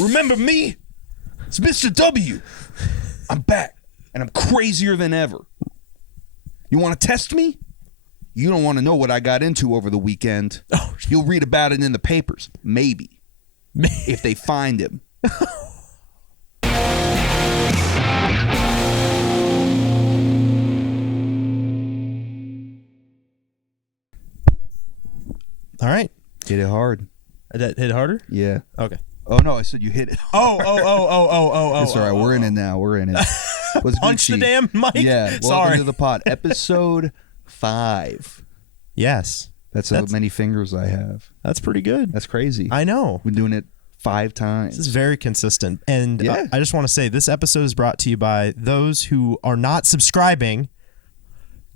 Remember me? It's Mr. W. I'm back, and I'm crazier than ever. You want to test me? You don't want to know what I got into over the weekend. Oh. You'll read about it in the papers. Maybe. If they find him. All right. Hit it hard. Hit it harder? Yeah. Okay. Oh, no, I said you hit it. Oh. It's all right. We're in it now. We're in it. What's Punch the damn mic. Yeah. Sorry. Welcome to the pod. Episode 5. Yes. That's how many fingers I have. That's pretty good. That's crazy. I know. We're doing it 5 times. This is very consistent. And Yeah. I just want to say this episode is brought to you by those who are not subscribing.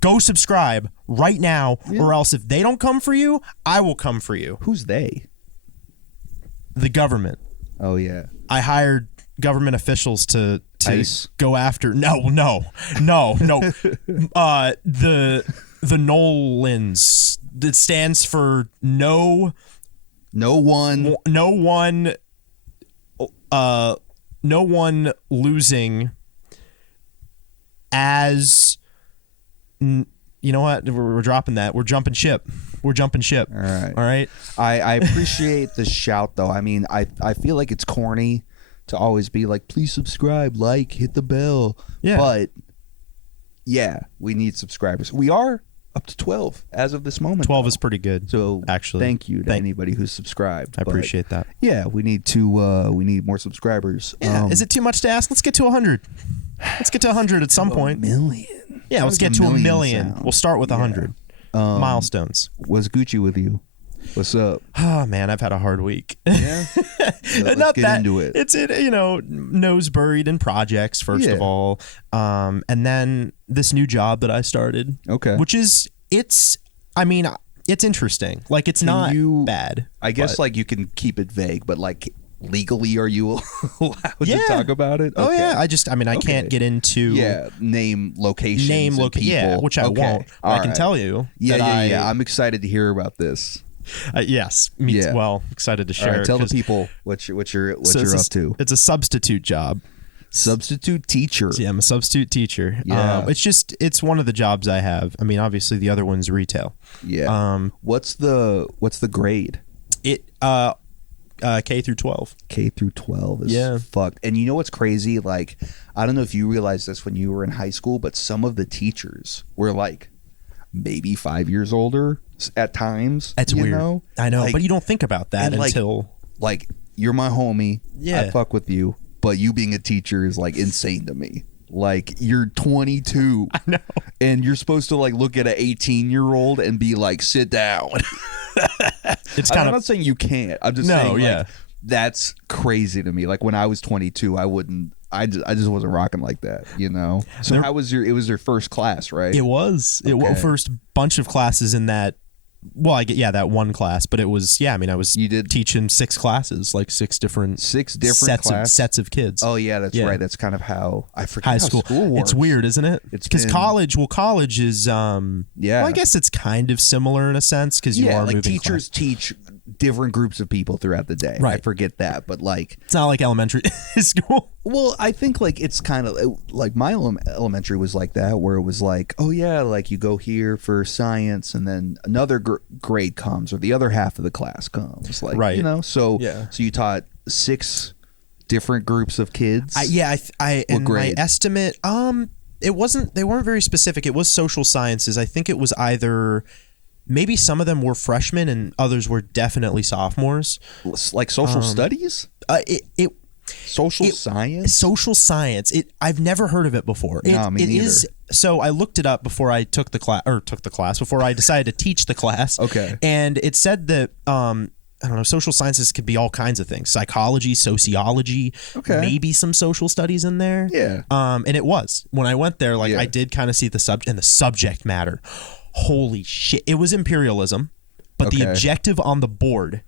Go subscribe right now, or else if they don't come for you, I will come for you. Who's they? The government. Oh, yeah. I hired government officials to ICE? go after. No. The Nolans. That stands for no one losing as. You know what? We're dropping that. We're jumping ship. All right. I appreciate the shout, though. I mean, I feel like it's corny to always be like, please subscribe, like, hit the bell. Yeah. But, yeah, we need subscribers. We are up to 12 as of this moment. 12 is pretty good. So, actually, thank you to anybody who's subscribed. I appreciate that. Yeah, we need more subscribers. Yeah. Is it too much to ask? Let's get to 100. Let's get to 100 at some point. $1 million. Yeah, let's get to $1 million. We'll start with 100 milestones. What's Gucci with you? What's up? Oh man, I've had a hard week. Yeah, let's get into it. It's nose buried in projects first of all, and then this new job that I started. Okay, which is it's interesting. Like it's not bad. I guess like you can keep it vague, but like legally, are you allowed to talk about it? Oh yeah, I can't get into name locations, people. Which I won't. I can tell you. Yeah. I'm excited to hear about this. Yes, me too. Well, excited to share. Tell the people what you're up to. It's a substitute job. Substitute teacher. Yeah, I'm a substitute teacher. Yeah. It's one of the jobs I have. I mean, obviously the other one's retail. Yeah. What's the grade? It K through 12. K through 12 is fucked. And you know what's crazy? Like, I don't know if you realized this when you were in high school, but some of the teachers were like maybe 5 years older at times. That's weird. Know? I know, like, but you don't think about that until like you're my homie. Yeah. I fuck with you, but you being a teacher is like insane to me. Like you're 22. I know. And you're supposed to like look at an 18-year-old and be like, sit down. I'm not saying you can't. I'm just saying like, that's crazy to me. Like when I was 22, I just wasn't rocking like that, you know? So it was your first class, right? It was. Okay. It was first bunch of classes in that. Well, that one class, but it was you did teaching 6 classes, like 6 different sets of kids. Oh yeah, that's right. That's kind of how I forget high school works. It's weird, isn't it? Because college is well, I guess it's kind of similar in a sense because you are like moving teachers teach different groups of people throughout the day. Right. I forget that, but like it's not like elementary school. Well, I think like it's kind of like my elementary was like that, where it was like, oh yeah, like you go here for science, and then another grade comes, or the other half of the class comes, like right. You know, so you taught 6 different groups of kids. I in my estimate, they weren't very specific. It was social sciences. I think it was either. Maybe some of them were freshmen and others were definitely sophomores. Like social studies? Social science? Social science. I've never heard of it before. No, me neither. So I looked it up before I took the class, before I decided to teach the class. Okay. And it said that, I don't know, social sciences could be all kinds of things. Psychology, sociology, maybe some social studies in there. Yeah. And it was. When I went there, I did kind of see the subject matter. Holy shit. It was imperialism, but the objective on the board,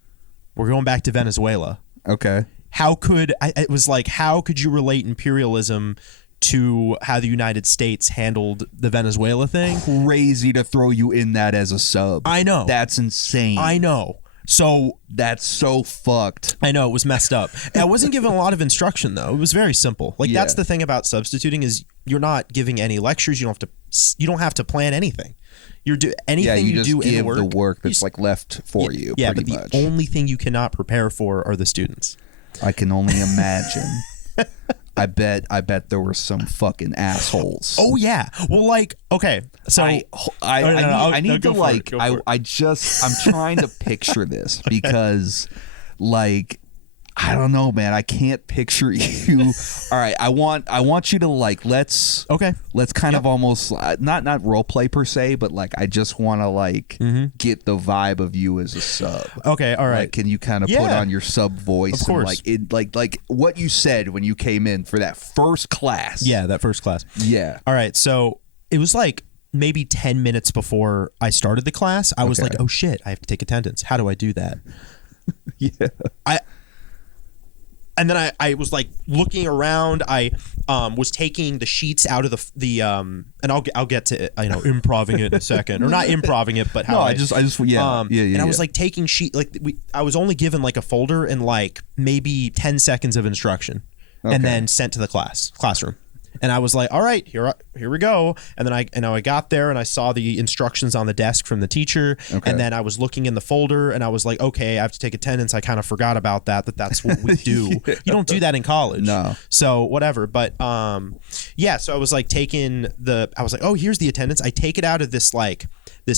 we're going back to Venezuela. Okay. It was like, how could you relate imperialism to how the United States handled the Venezuela thing? Crazy to throw you in that as a sub. I know. That's insane. I know. So that's so fucked. I know, it was messed up. I wasn't given a lot of instruction though. It was very simple. Like that's the thing about substituting is you're not giving any lectures. You don't have to plan anything. You do anything you just do give in work, the work that's like left for you. Yeah, pretty but much. the only thing you cannot prepare for are the students. I can only imagine. I bet there were some fucking assholes. Oh yeah. Well, like, okay. So I need to like I'm trying to picture this because like I don't know, man. I can't picture you. All right, I want you to like let's kind of almost not role play per se, but like I just want to like get the vibe of you as a sub. Okay, all right. Like, can you kind of put on your sub voice? Of course. And like what you said when you came in for that first class. Yeah, that first class. Yeah. All right, so it was like maybe 10 minutes before I started the class. I was like, oh shit, I have to take attendance. How do I do that? Yeah. And then I was like looking around. I was taking the sheets out of the and I'll get to it, improving it in a second, or not improving it, but how I just And I was like taking I was only given like a folder and like maybe 10 seconds of instruction, and then sent to the classroom. And I was like, all right, here we go. And then I got there and I saw the instructions on the desk from the teacher. Okay. And then I was looking in the folder and I was like, okay, I have to take attendance. I kind of forgot about that's what we do. You don't do that in college. No. So whatever. But so I was like I was like, oh, here's the attendance. I take it out of this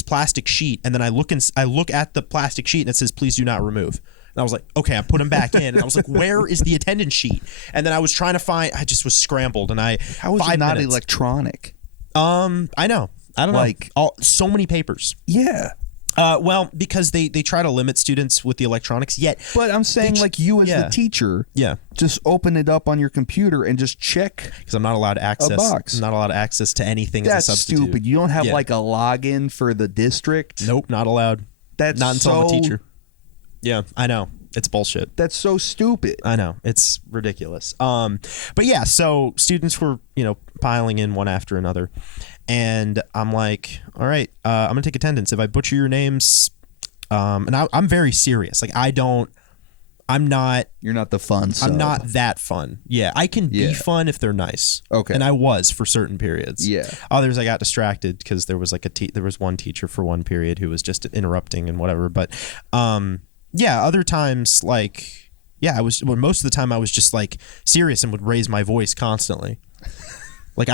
plastic sheet, and then I look at the plastic sheet and it says, please do not remove. And I was like, okay, I put them back in. And I was like, where is the attendance sheet? And then I was trying to find, I just was scrambled. And how is it not electronic? I know. I don't know. So many papers. Yeah. Well, because they try to limit students with the electronics, yet. But I'm saying you as the teacher, just open it up on your computer and just check. Because I'm not allowed to access. A box. I'm not allowed access to anything That's as a substitute. Stupid. You don't have like a login for the district? Nope, not allowed. That's not until I'm a teacher. Yeah, I know. It's bullshit. That's so stupid. I know. It's ridiculous. But yeah, so students were, piling in one after another. And I'm like, all right, I'm going to take attendance. If I butcher your names, and I'm very serious. Like, I'm not. You're not the fun sub. I'm not that fun. Yeah, I can be fun if they're nice. Okay. And I was for certain periods. Yeah. Others I got distracted because there was there was one teacher for one period who was just interrupting and whatever. But, other times, most of the time I was just like serious and would raise my voice constantly. Like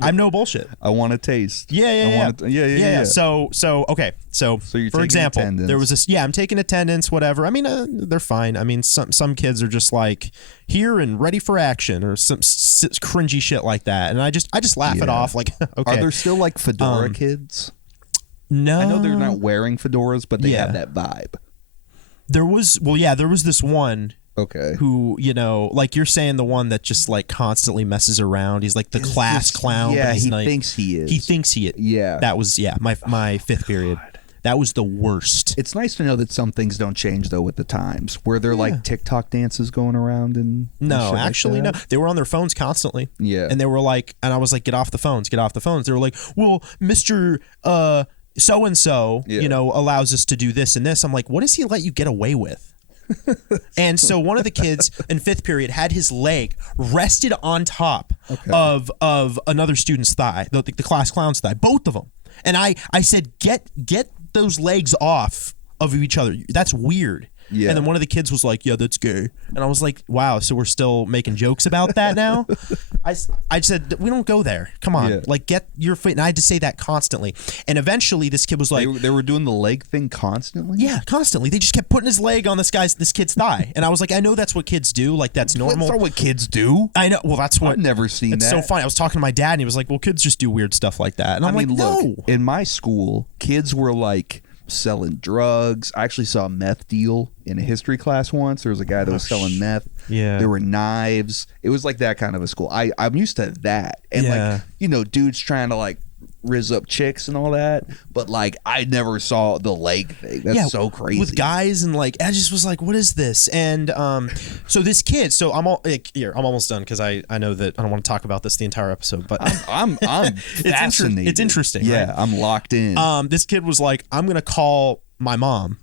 I'm no bullshit. I want to taste. Yeah. So okay. So for example, attendance. There was this. Yeah, I'm taking attendance. Whatever. I mean, they're fine. I mean, some kids are just like here and ready for action or some cringy shit like that, and I just laugh it off. Like, okay. Are there still like fedora kids? No, I know they're not wearing fedoras, but they have that vibe. There was this one. Okay. Who, like you're saying, the one that just like constantly messes around. He's like the class clown. Yeah, but he thinks he is. He thinks he is. Yeah. That was my fifth period. That was the worst. It's nice to know that some things don't change though with the times. Were there like TikTok dances going around and no, actually no. They were on their phones constantly. Yeah. And they were like, and I was like, get off the phones. They were like, well, Mr. So and so, allows us to do this and this. I'm like, what does he let you get away with? And so one of the kids in fifth period had his leg rested on top of another student's thigh, the class clown's thigh, both of them. And I said, get those legs off of each other. That's weird. Yeah. And then one of the kids was like, yeah, that's gay. And I was like, wow, so we're still making jokes about that now? I said, we don't go there. Come on. Yeah. Like, get your foot. And I had to say that constantly. And eventually this kid was like... They were doing the leg thing constantly? Yeah, constantly. They just kept putting his leg on this kid's thigh. And I was like, I know that's what kids do. Like, that's normal. That's not what kids do. I know. Well, that's what... I've never seen that. It's so funny. I was talking to my dad and he was like, well, kids just do weird stuff like that. And I'm like, no. Look, in my school, kids were like... selling drugs. I actually saw a meth deal in a history class once. There was a guy that was selling meth. Yeah. There were knives. It was like that kind of a school. I'm used to that. And like, dudes trying to like rizz up chicks and all that. But like, I never saw the leg thing. That's so crazy. With guys and like, I just was like, what is this? And so this kid, so I'm almost done because I know that I don't want to talk about this the entire episode, but I'm fascinated. It's interesting. Yeah, right? I'm locked in. This kid was like, I'm going to call my mom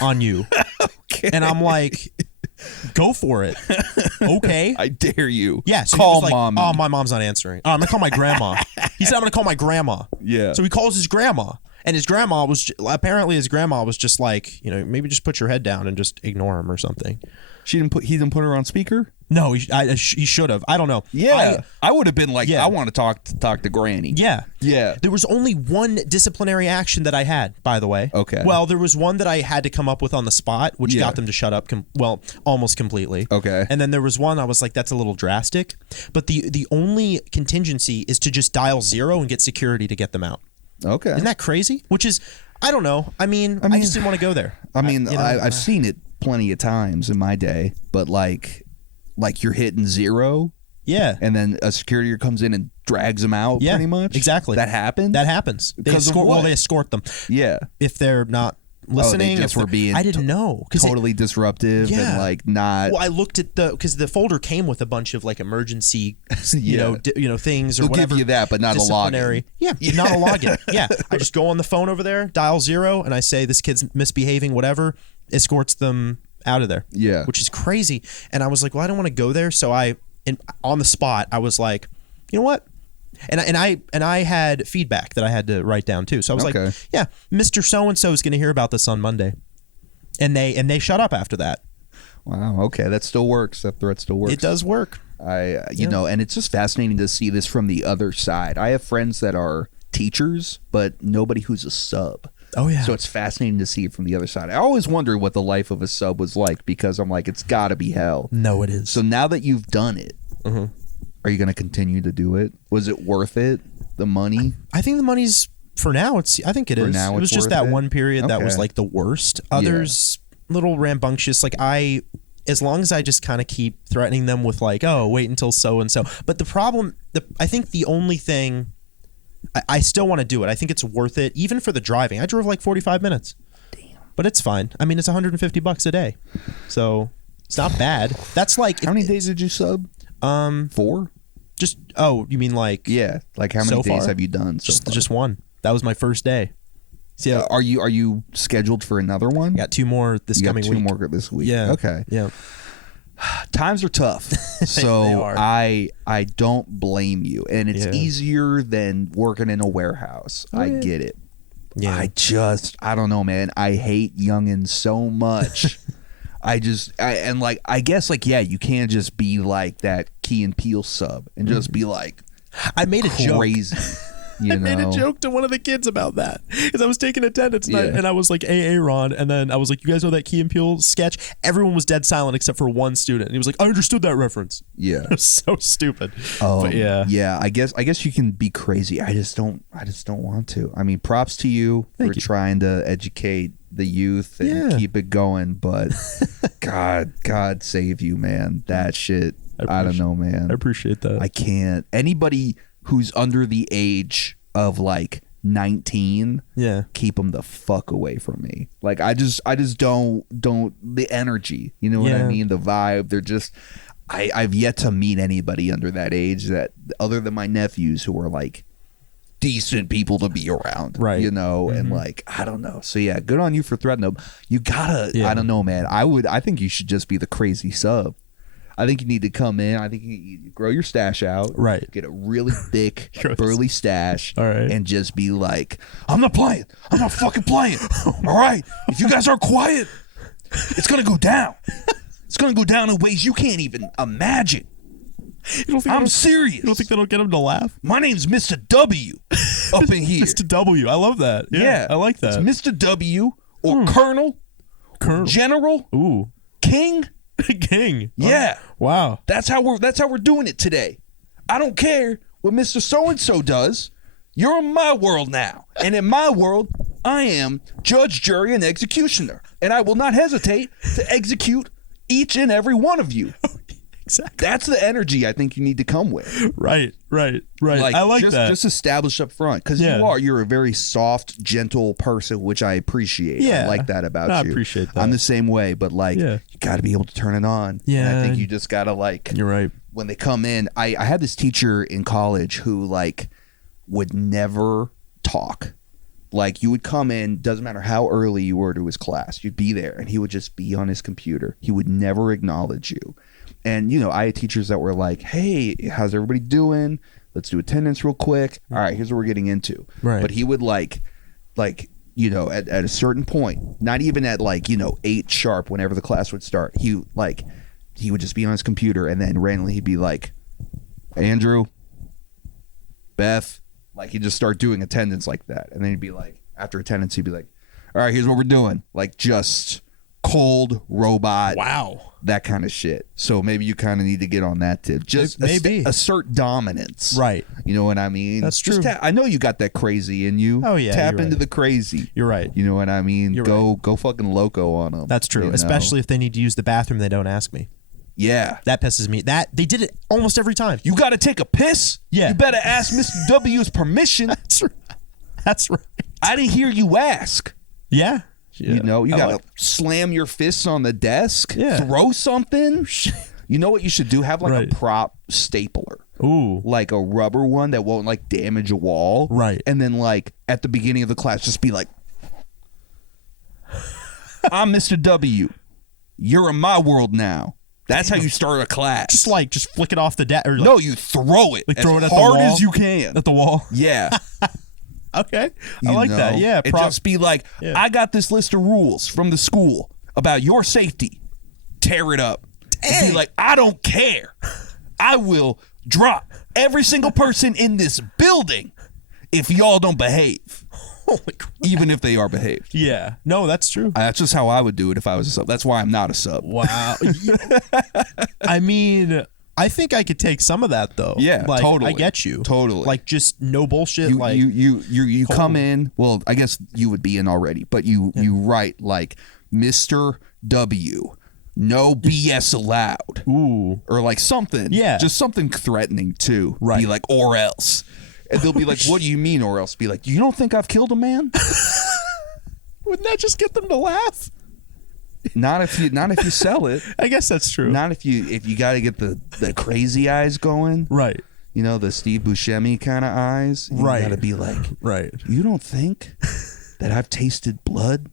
on you. Okay. And I'm like, go for it. Okay. I dare you. Yeah. So call he was like, mom. oh, my mom's not answering. Oh, I'm going to call my grandma. He said, I'm going to call my grandma. Yeah. So he calls his grandma. And his grandma was just like, maybe just put your head down and just ignore him or something. He didn't put her on speaker? No, he should have. I don't know. Yeah. I would have been like, I want to talk to Granny. Yeah. Yeah. There was only one disciplinary action that I had, by the way. Okay. Well, there was one that I had to come up with on the spot, which got them to shut up, almost completely. Okay. And then there was one I was like, that's a little drastic. But the only contingency is to just dial 0 and get security to get them out. Okay. Isn't that crazy? Which is, I don't know. I mean, I just didn't want to go there. I've seen it plenty of times in my day, but like you're hitting 0. Yeah. And then a security comes in and drags them out pretty much. Exactly. That happens? That happens. They escort them. Yeah. If they're not listening. They just were being I didn't know. Totally disruptive and like not. Well, I looked at because the folder came with a bunch of like emergency, things or They'll whatever. give you that, but not a login. Yeah, not a login. Yeah, I just go on the phone over there, dial 0, and I say this kid's misbehaving, whatever, escorts them out of there. Yeah, which is crazy. And I was like, well, I don't want to go there, so on the spot, I was like, you know what? And I had feedback that I had to write down too. So I was like, yeah, Mr. So-and-so is going to hear about this on Monday. And they shut up after that. Wow. Okay. That still works. That threat still works. It does work. And it's just fascinating to see this from the other side. I have friends that are teachers, but nobody who's a sub. Oh, yeah. So it's fascinating to see it from the other side. I always wondered what the life of a sub was like because I'm like, it's got to be hell. No, it is. So now that you've done it, are you going to continue to do it? Was it worth it? The money? I think the money's for now. I think it is. Now it was just that one period that was like the worst. Others, little rambunctious. Like as long as I just kind of keep threatening them with like, oh, wait until so and so. But the problem, I think the only thing, I still want to do it. I think it's worth it, even for the driving. I drove like 45 minutes. Damn. But it's fine. I mean, it's $150 a day, so it's not bad. That's like how many days did you sub? 4. You mean like like how many days have you done so far? Just one. That was my first day. So are you scheduled for another one? Got 2 more this coming week. 2 more this week. Yeah. Okay. Yeah. Times are tough. So They are. I don't blame you. And it's easier than working in a warehouse. I get it. Yeah. I don't know, man. I hate youngins so much. I guess you can't just be like that Key and Peele sub and just be like, I made a crazy. I made a joke to one of the kids about that because I was taking attendance and I was like, Ron, and then I was like, you guys know that Key and Peele sketch? Everyone was dead silent except for one student. And he was like, I understood that reference. Yeah. It was so stupid. Oh, but yeah. Yeah, I guess you can be crazy. I just don't want to. I mean, props to you for trying to educate the youth and keep it going, but God save you, man. That shit, I don't know, man. I appreciate that. I can't. Anybody who's under the age of like 19, keep them the fuck away from me. Like I just don't the energy, you know what I mean? The vibe. They're just I've yet to meet anybody under that age that other than my nephews who are like decent people to be around, right? And like I don't know. So yeah, good on you for threatening them. You gotta. I don't know, man. I think you should just be the crazy sub. I think you need to come in. I think you grow your stash out. Right. Get a really thick, burly stash. All right. And just be like, I'm not playing. I'm not fucking playing. All right. If you guys aren't quiet, it's going to go down. It's going to go down in ways you can't even imagine. I'm serious. You don't think that'll get him to laugh? My name's Mr. W up in here. Mr. W. I love that. Yeah. I like that. It's Mr. W or Colonel. General. Ooh. King. King. Yeah. Wow. That's how we're doing it today. I don't care what Mr. So-and-so does. You're in my world now. And in my world, I am judge, jury, and executioner. And I will not hesitate to execute each and every one of you. Exactly. That's the energy I think you need to come with. Right. I like that. Just establish up front because you're a very soft, gentle person, which I appreciate. Yeah. I like that about you. I appreciate that. I'm the same way, but you got to be able to turn it on. Yeah. And I think you just got to You're right. When they come in, I had this teacher in college who would never talk. Like, you would come in, doesn't matter how early you were to his class, you'd be there, and he would just be on his computer. He would never acknowledge you. And, you know, I had teachers that were like, hey, how's everybody doing? Let's do attendance real quick. All right, here's what we're getting into. Right. But he would like, you know, at a certain point, not even at like, you know, 8 sharp whenever the class would start, he would just be on his computer, and then randomly he'd be like, Andrew, Beth, like, he'd just start doing attendance like that. And then he'd be like, after attendance, he'd be like, all right, here's what we're doing. Like, just cold robot. Wow. That kind of shit. So maybe you kind of need to get on that tip. Just maybe assert dominance. Right. You know what I mean? That's true. I know you got that crazy in you. Oh, yeah. Tap into the crazy. You're right. You know what I mean? Go fucking loco on them. That's true. Especially if they need to use the bathroom, they don't ask me. Yeah. That pisses me. They did it almost every time. You got to take a piss? Yeah. You better ask Mr. W's permission. That's right. That's right. I didn't hear you ask. Yeah. You know, you got to slam your fists on the desk, throw something. You know what you should do? Have like a prop stapler. Ooh. Like a rubber one that won't like damage a wall. Right. And then like at the beginning of the class, just be like, I'm Mr. W. You're in my world now. That's how you start a class. Just flick it off the desk. No, you throw it. Like, throw it at hard the wall, as you can. At the wall. Yeah. Okay. I like that. Yeah. And just be like, I got this list of rules from the school about your safety. Tear it up. And be like, I don't care. I will drop every single person in this building if y'all don't behave. Holy crap. Even if they are behaved. Yeah. No, that's true. That's just how I would do it if I was a sub. That's why I'm not a sub. Wow. I mean, I think I could take some of that though. Yeah, like, totally. I get you. Totally. Like, just no bullshit. You come in. Well, I guess you would be in already, but you write like Mr. W. No BS allowed. Ooh. Or like something. Yeah. Just something threatening too. Right. Be like, or else. And they'll be like, what do you mean or else? Be like, you don't think I've killed a man? Wouldn't that just get them to laugh? Not if you sell it. I guess that's true. Not if you got to get the crazy eyes going. Right. You know, the Steve Buscemi kind of eyes. You got to be like, right. You don't think that I've tasted blood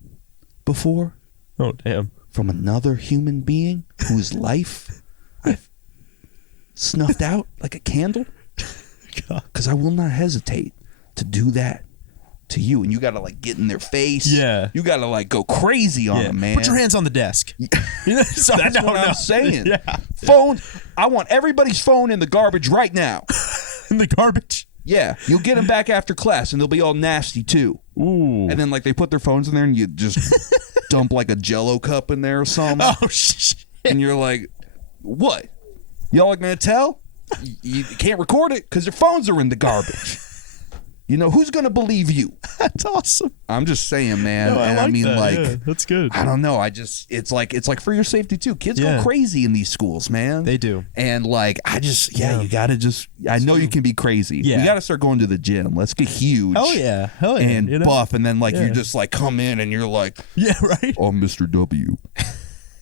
before? Oh, damn. From another human being whose life I've snuffed out like a candle? Because I will not hesitate to do that to you. And you got to like get in their face. Yeah. You got to like go crazy on them, man. Put your hands on the desk. That's what I'm saying. Yeah. Phone. I want everybody's phone in the garbage right now. In the garbage? Yeah. You'll get them back after class and they'll be all nasty too. Ooh. And then like they put their phones in there and you just dump like a Jello cup in there or something. Oh, shit. And you're like, what? Y'all are going to tell? You can't record it because your phones are in the garbage. You know, who's going to believe you? That's awesome. I'm just saying, man. No, and I mean, that. like, yeah, that's good. I don't know. It's like for your safety too. Kids go crazy in these schools, man. They do. And like, you got to just, I know you can be crazy. Yeah. We got to start going to the gym. Let's get huge. Hell yeah. And buff. And then like, you just like come in and you're like, yeah, right. I'm Mr. W.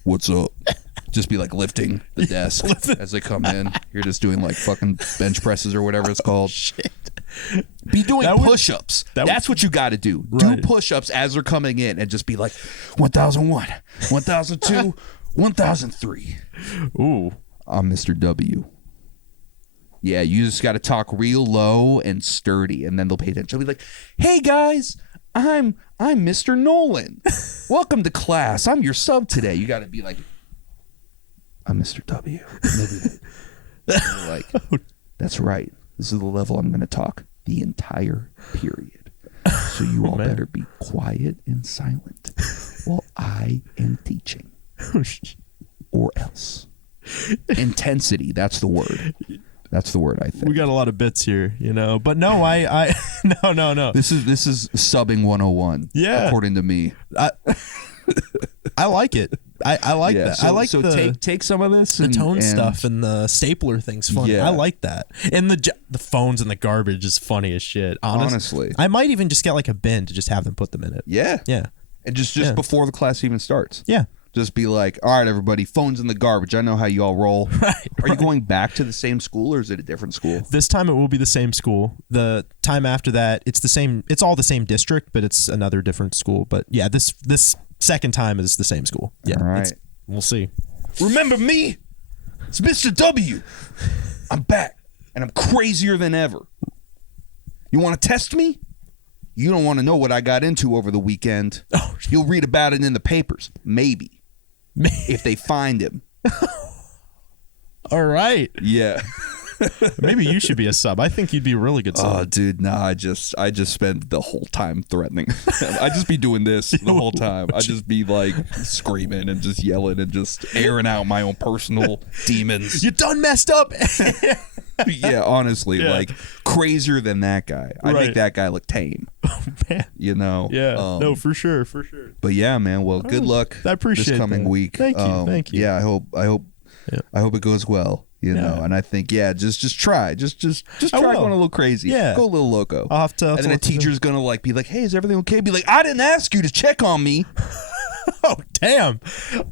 What's up? Just be like lifting the desk as they come in. You're just doing like fucking bench presses or whatever it's called. Shit. Be doing push-ups. That's what you got to do. Right. Do push-ups as they're coming in and just be like 1001, 1002, 1003. Ooh. I'm Mr. W. Yeah, you just got to talk real low and sturdy and then they'll pay attention. They'll be like, hey guys, I'm Mr. Nolan. Welcome to class. I'm your sub today. You got to be like, I'm Mr. W. Like, that's right. This is the level I'm going to talk the entire period. So you all better be quiet and silent while I am teaching. Or else. Intensity. That's the word. That's the word, I think. We got a lot of bits here, you know. But no, I no. This is subbing 101. Yeah. According to me. I like it. I like that. So, I like take some of this. The tone stuff and the stapler thing's fun. Yeah. I like that. And the phones in the garbage is funny as shit. Honestly. I might even just get like a bin to just have them put them in it. Yeah. Yeah. And just before the class even starts. Yeah. Just be like, all right, everybody, phones in the garbage. I know how you all roll. Are you going back to the same school or is it a different school? This time it will be the same school. The time after that, it's the same. It's all the same district, but it's another different school. But yeah, this second time is the same school. Yeah, all right. We'll see. Remember me? It's Mr. W. I'm back, and I'm crazier than ever. You want to test me? You don't want to know what I got into over the weekend. Oh, you'll read about it in the papers. Maybe. If they find him. All right. Yeah. Maybe you should be a sub. I think you'd be a really good sub. Oh, dude, nah, I just spend the whole time threatening. I just be doing this the whole time. I just be like screaming and just yelling and just airing out my own personal demons. You done messed up. Yeah, honestly, like crazier than that guy. I make that guy look tame. Oh, man. You know? Yeah. No, for sure. But yeah, man. Well, good luck I appreciate this coming week. Thank you. Yeah, I hope it goes well. You know, and I think just try. Just try going a little crazy. Yeah. Go a little loco. I'll have to. And then a teacher's gonna like be like, "Hey, is everything okay?" Be like, "I didn't ask you to check on me." Oh, damn.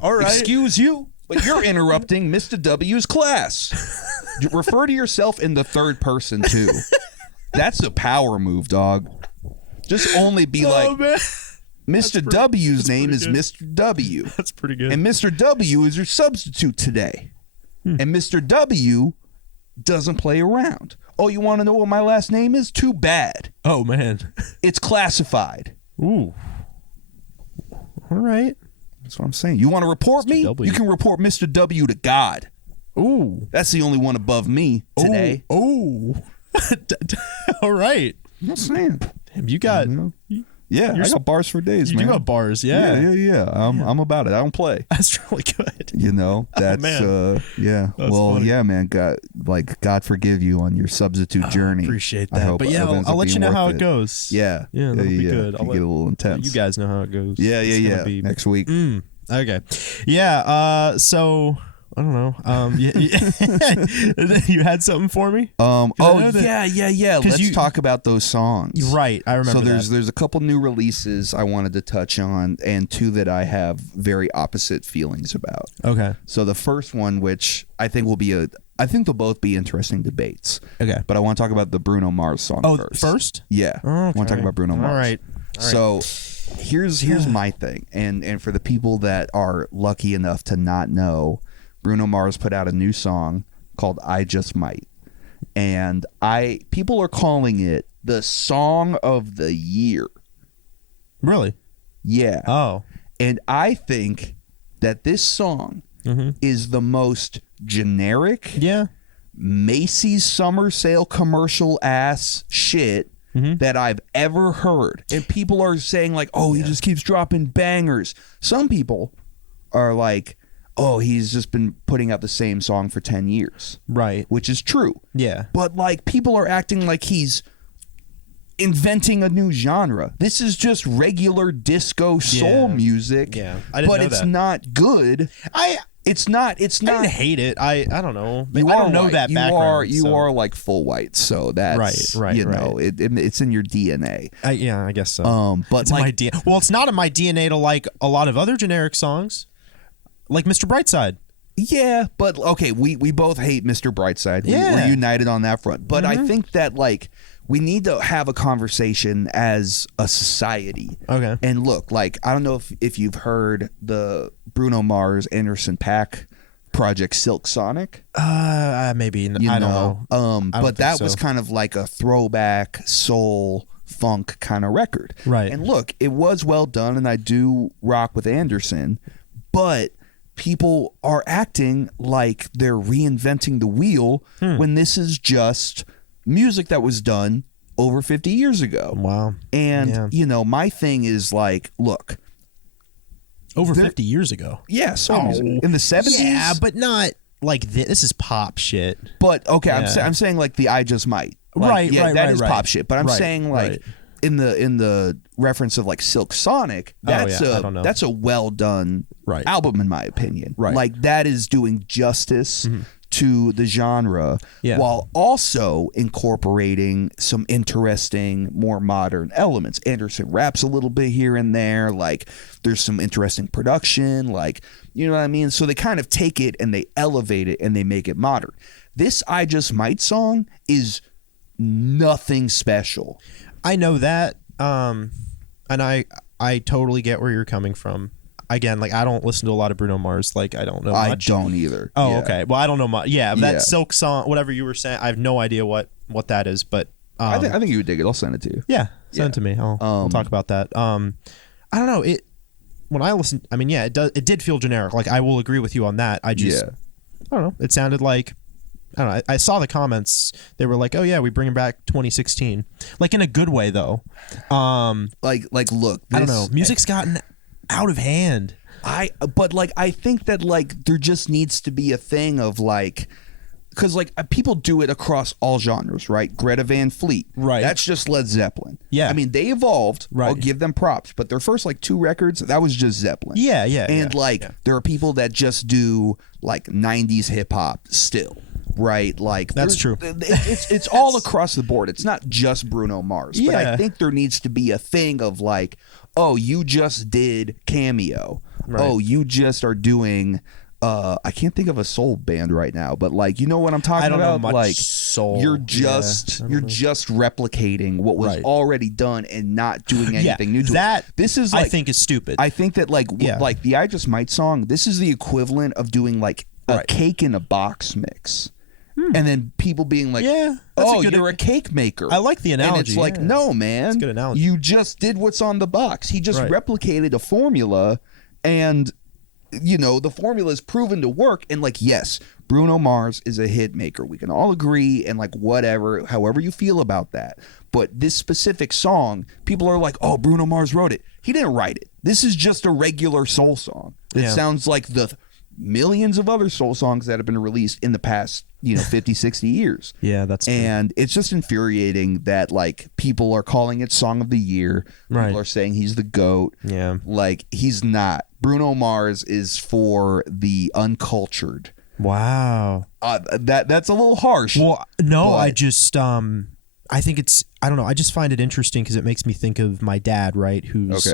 All right. Excuse you, but you're interrupting Mr. W's class. Refer to yourself in the third person too. That's a power move, dog. Just only be like, man. Mr. W's name is Mr. W. That's pretty good. And Mr. W is your substitute today. And Mr. W doesn't play around. Oh, you want to know what my last name is? Too bad. Oh, man. It's classified. Ooh. All right. That's what I'm saying. You want to report me? W. You can report Mr. W to God. Ooh. That's the only one above me today. Oh. All right. I'm not saying. Damn, you got... Yeah, I got bars for days, man. You got bars, yeah. Yeah. I'm about it. I don't play. That's really good. You know, that's man. That's well, funny. yeah, man. God forgive you on your substitute journey. Appreciate that. But yeah, I'll let you know how it goes. Yeah, that'll be good. I'll get a little intense. You guys know how it goes. Yeah. Next week. Okay. Yeah. So I don't know. You had something for me? Yeah. Let's talk about those songs. Right, I remember. So there's a couple new releases I wanted to touch on, and two that I have very opposite feelings about. Okay. So the first one, which I think I think they'll both be interesting debates. Okay. But I want to talk about the Bruno Mars song first. First? Yeah. Okay. I want to talk about Bruno Mars. All right. So here's my thing, and for the people that are lucky enough to not know, Bruno Mars put out a new song called I Just Might. And people are calling it the song of the year. Really? Yeah. Oh. And I think that this song is the most generic, Macy's summer sale commercial ass shit that I've ever heard. And people are saying like, oh, he just keeps dropping bangers. Some people are like, oh, he's just been putting out the same song for 10 years. Right. Which is true. Yeah. But, like, people are acting like he's inventing a new genre. This is just regular disco soul music. Yeah. I didn't know it's that. Not good. It's not. I didn't hate it. I don't know. I don't know that background. You are like full white, so that's right. You know, it's in your DNA. I guess so. But it's like, my DNA. Well, it's not in my DNA to like a lot of other generic songs. Like Mr. Brightside. Yeah, but okay, we both hate Mr. Brightside. We're united on that front. But I think that like we need to have a conversation as a society. Okay. And look, like I don't know if you've heard the Bruno Mars Anderson .Paak project Silk Sonic. Maybe. I don't know. But that was kind of like a throwback soul funk kind of record. Right. And look, it was well done, and I do rock with Anderson, but people are acting like they're reinventing the wheel when this is just music that was done over 50 years ago. Wow. And, you know, my thing is like, look. Over 50 years ago? Yeah, soul music. In the 70s? Yeah, but not like this. This is pop shit. But, okay, I'm saying like the I Just Might. Like, right. That is pop shit. But I'm saying like in the reference of like Silk Sonic, that's a well done album in my opinion. Right. Like that is doing justice to the genre while also incorporating some interesting, more modern elements. Anderson raps a little bit here and there. Like, there's some interesting production. Like, you know what I mean? So they kind of take it and they elevate it and they make it modern. This I Just Might song is nothing special. I know that. And I totally get where you're coming from. Again, like, I don't listen to a lot of Bruno Mars. Like, I don't know much. I don't either. Oh, okay. Well, I don't know much. Yeah, that Silk song, whatever you were saying, I have no idea what that is. But I think you would dig it. I'll send it to you. Yeah, send it to me. We'll talk about that. I don't know. When I listened, I mean, yeah, it did feel generic. Like, I will agree with you on that. I don't know. It sounded like, I don't know. I saw the comments. They were like, "Oh yeah, we bring him back 2016," like in a good way though. Like look, I don't know. Music's gotten out of hand. But I think that like there just needs to be a thing of like, because like people do it across all genres, right? Greta Van Fleet, right? That's just Led Zeppelin. Yeah, I mean they evolved. Right. I'll give them props, but their first like 2 records, that was just Zeppelin. Yeah, And there are people that just do like 90s hip hop still. Right, like that's true. It's all across the board. It's not just Bruno Mars, but I think there needs to be a thing of like, oh, you just did Cameo. Right. Oh, you just are doing. I can't think of a soul band right now, but like, you know what I'm talking about? I don't know much like soul. You're just replicating what was already done and not doing anything new to it. This is like, I think is stupid. I think that like the I Just Might song. This is the equivalent of doing like a cake in a box mix. And then people being like, "Oh, you're a cake maker." I like the analogy. And it's like, no, man, that's a good analogy. You just did what's on the box. He just replicated a formula, and the formula is proven to work. And like, yes, Bruno Mars is a hit maker. We can all agree, and like whatever, however you feel about that. But this specific song, people are like, "Oh, Bruno Mars wrote it." He didn't write it. This is just a regular soul song. It sounds like the millions of other soul songs that have been released in the past 50, 60 years. Yeah, that's true. And it's just infuriating that like people are calling it song of the year. People are saying he's the GOAT. Yeah. Like, he's not. Bruno Mars is for the uncultured. Wow. That's a little harsh. Well, no, I just I think it's, I don't know, I just find it interesting because it makes me think of my dad, right? Who's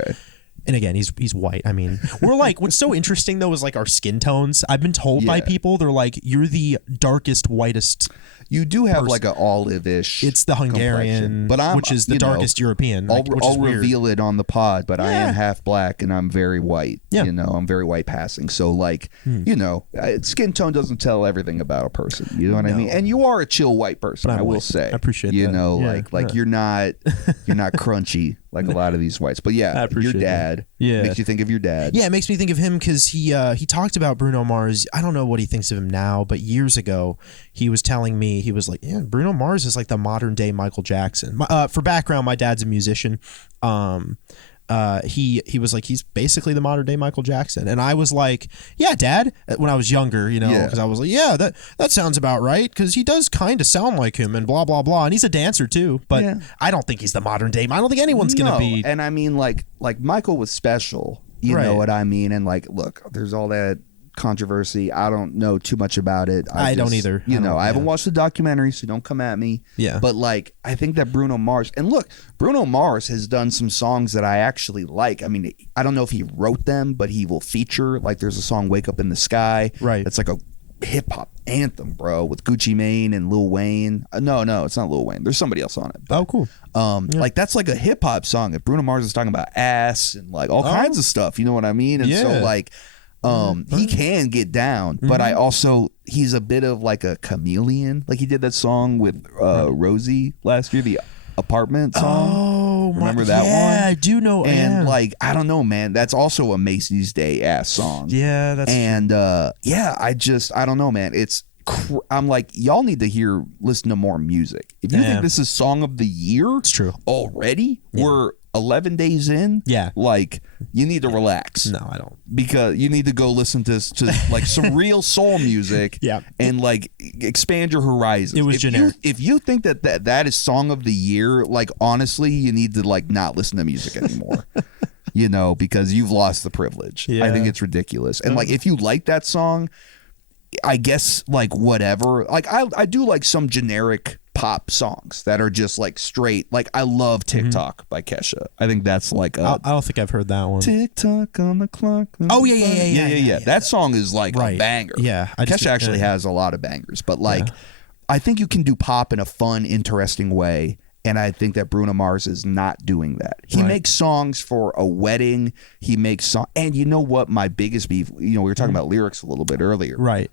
and again, he's white. I mean, we're like, what's so interesting though is like our skin tones. I've been told by people, they're like, you're the darkest, whitest. You do have like an olive-ish. It's the Hungarian, which is the darkest European. I'll reveal it on the pod, but I am half black and I'm very white. Yeah. I'm very white passing. So like, skin tone doesn't tell everything about a person. You know what I mean? And you are a chill white person, I will say. I appreciate that. You're not crunchy like a lot of these whites. But your dad makes you think of your dad. Yeah, it makes me think of him because he talked about Bruno Mars. I don't know what he thinks of him now, but years ago he was telling me, he was like, yeah, Bruno Mars is like the modern day Michael Jackson. For background, my dad's a musician. He was like, he's basically the modern day Michael Jackson. And I was like, yeah, Dad, when I was younger, because I was like, yeah, that sounds about right. Because he does kind of sound like him and blah, blah, blah. And he's a dancer too. But I don't think he's the modern day. I don't think anyone's going to be. And I mean, like Michael was special. You know what I mean? And like, look, there's all that controversy. I don't know too much about it. I don't either. I haven't watched the documentary, so don't come at me. Yeah. But like, I think that Bruno Mars, and look, Bruno Mars has done some songs that I actually like. I mean, I don't know if he wrote them, but he will feature. Like, there's a song "Wake Up in the Sky." Right. It's like a hip hop anthem, bro, with Gucci Mane and Lil Wayne. No, it's not Lil Wayne. There's somebody else on it. But, cool. Like, that's like a hip hop song. If Bruno Mars is talking about ass and like all kinds of stuff, you know what I mean? And so like, he can get down, but he's a bit of like a chameleon. Like, he did that song with Rosie last year, the Apartment song. Oh, remember that one? Yeah, I do know. And like, I don't know, man. That's also a Macy's Day ass song. Yeah, that's. And I don't know, man. I'm like, y'all need to listen to more music. If you think this is song of the year, it's true already. We're 11 days in. Yeah, like, you need to relax. No, I don't. Because you need to go listen to like some real soul music. Yeah, and like expand your horizons. It was generic. If you think that is song of the year, like, honestly, you need to like not listen to music anymore. Because you've lost the privilege. Yeah. I think it's ridiculous. And like, if you like that song, I guess like whatever. Like I do like some generic pop songs that are just like straight. Like I love TikTok by Kesha. I think that's like I don't think I've heard that one. TikTok on the clock. Oh yeah. That song is like a banger. Yeah, Kesha actually has a lot of bangers, but like I think you can do pop in a fun, interesting way. And I think that Bruno Mars is not doing that. He makes songs for a wedding. He makes songs. And you know what? My biggest beef, we were talking about lyrics a little bit earlier. Right.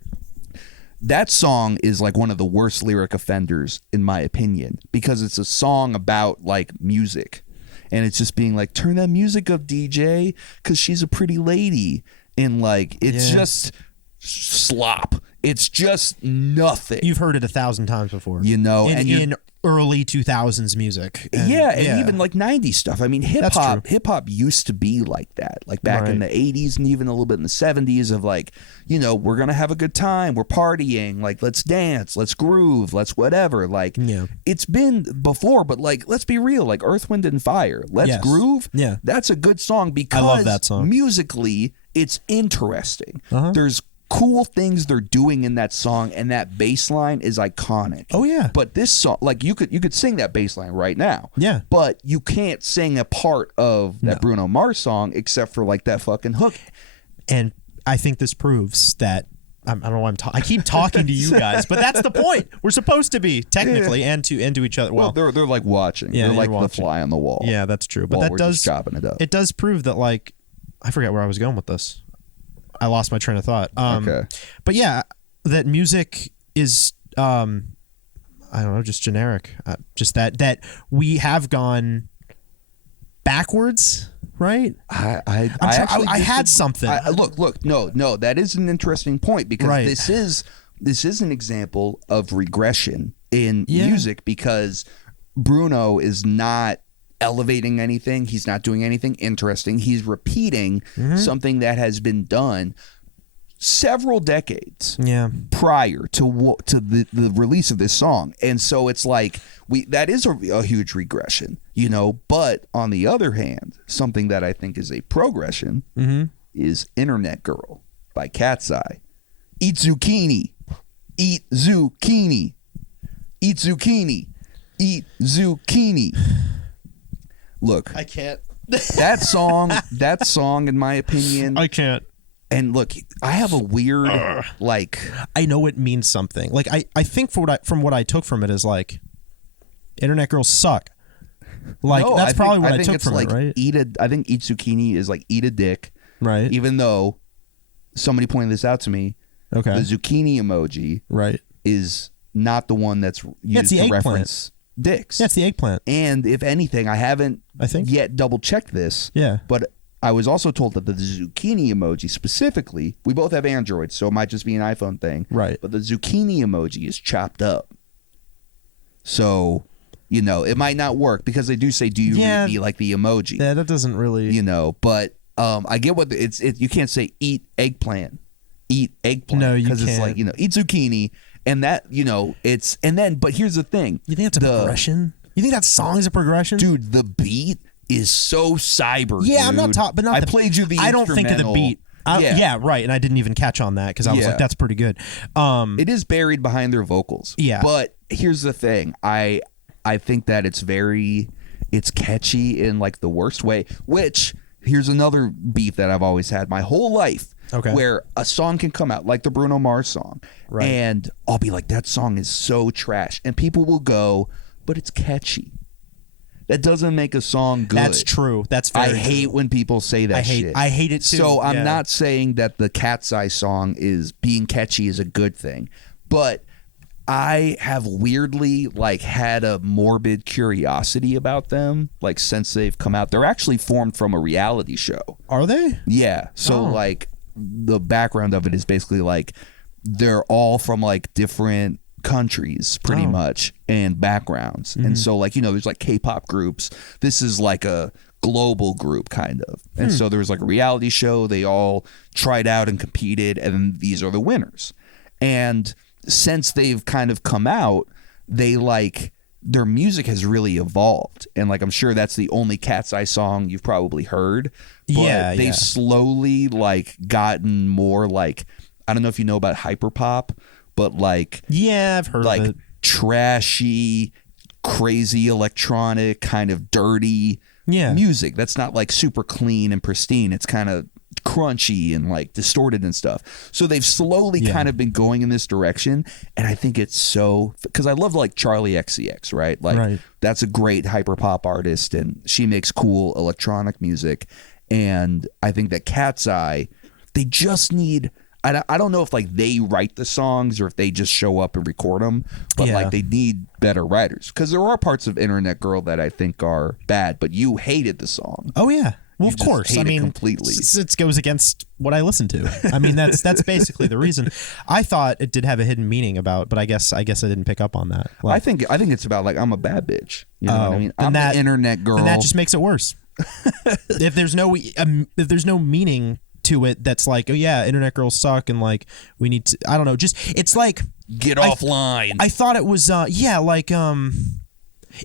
That song is like one of the worst lyric offenders, in my opinion, because it's a song about like music. And it's just being like, turn that music up, DJ, because she's a pretty lady. And like, it's just slop. It's just nothing. You've heard it 1,000 times before. In early 2000s music. And even like 90s stuff. I mean, hip hop used to be like that. Like back in the 80s and even a little bit in the 70s of like, we're going to have a good time. We're partying. Like, let's dance. Let's groove. Let's whatever. Like, it's been before, but like, let's be real. Like Earth, Wind, and Fire. Let's groove. Yeah. That's a good song because I love that song. Musically, it's interesting. There's cool things they're doing in that song, and that bass line is iconic. Oh yeah. But this song, like you could sing that bass line right now. Yeah. But you can't sing a part of that Bruno Mars song except for like that fucking hook. And I think this proves that I don't know why I keep talking to you guys, but that's the point. We're supposed to be technically and to each other. Well, they're like watching. Yeah, they're like watching. The fly on the wall. Yeah, that's true. But that does chopping it up. It does prove that like I forget where I was going with this. I lost my train of thought. Okay. But yeah, that music is, I don't know, just generic. Just that we have gone backwards, right? I had something. Look. No. That is an interesting point because this is an example of regression in music because Bruno is not elevating anything. He's not doing anything interesting. He's repeating something that has been done several decades prior to the release of this song. And so it's like that is a huge regression, but on the other hand, something that I think is a progression is Internet Girl by Katseye. Eat zucchini. Eat zucchini. Eat zucchini. Eat zucchini. Look, I can't. that song, in my opinion, I can't. And look, I have a weird like. I know it means something. Like I think from what I took from it is like, internet girls suck. Like that's probably what I took from it, right? I think eat zucchini is like eat a dick, right? Even though somebody pointed this out to me. Okay. The zucchini emoji, is not the one that's used to reference dicks. That's the eggplant. And if anything, I haven't yet double checked this. Yeah. But I was also told that the zucchini emoji specifically, we both have Androids, so it might just be an iPhone thing. Right. But the zucchini emoji is chopped up. So, it might not work because they do say, do you read me like the emoji? Yeah, that doesn't really. But I get what you can't say eat eggplant. Eat eggplant. No, you can't. Because it's like, eat zucchini. And that, but here's the thing. You think that's a progression? You think that song is a progression? Dude, the beat is so cyber. Yeah, dude. I'm not talking, but not. I played you the I don't think of the beat. Yeah, right. And I didn't even catch on that because I was like, that's pretty good. It is buried behind their vocals. Yeah. But here's the thing. I think that it's catchy in like the worst way, which here's another beef that I've always had my whole life. Okay. Where a song can come out like the Bruno Mars song, and I'll be like, that song is so trash, and people will go, but it's catchy. That doesn't make a song good. That's true. That's very true. I hate when people say that shit. I hate it too. So I'm not saying that the Katseye song is being catchy is a good thing, but I have weirdly like had a morbid curiosity about them. Like since they've come out, they're actually formed from a reality show. Are they? Yeah. So like the background of it is basically like they're all from like different countries pretty much and backgrounds. And so like, there's like K-pop groups. This is like a global group kind of. And so there was like a reality show. They all tried out and competed, and then these are the winners. And since they've kind of come out, they like their music has really evolved. And like I'm sure that's the only Katseye song you've probably heard. But they've slowly like gotten more like I don't know if you know about hyperpop, but like yeah, I've heard like of it. Trashy, crazy electronic, kind of dirty music that's not like super clean and pristine. It's kind of crunchy and like distorted and stuff. So they've slowly kind of been going in this direction, and I think it's so, because I love like Charlie XCX, right? Like that's a great hyperpop artist, and she makes cool electronic music. And I think that Katseye, they just need, I don't know if like they write the songs or if they just show up and record them, but like they need better writers, because there are parts of Internet Girl that I think are bad, but you hated the song. Oh yeah. Well, of course. I mean, completely. It goes against what I listen to. I mean, that's basically the reason. I thought it did have a hidden meaning about, but I guess I didn't pick up on that. Like, I think it's about like, I'm a bad bitch. You know what I mean? I'm an internet girl. And that just makes it worse. If there's no meaning to it, that's like, oh yeah, internet girls suck, and like we need to. I don't know. Just it's like get offline. I thought it was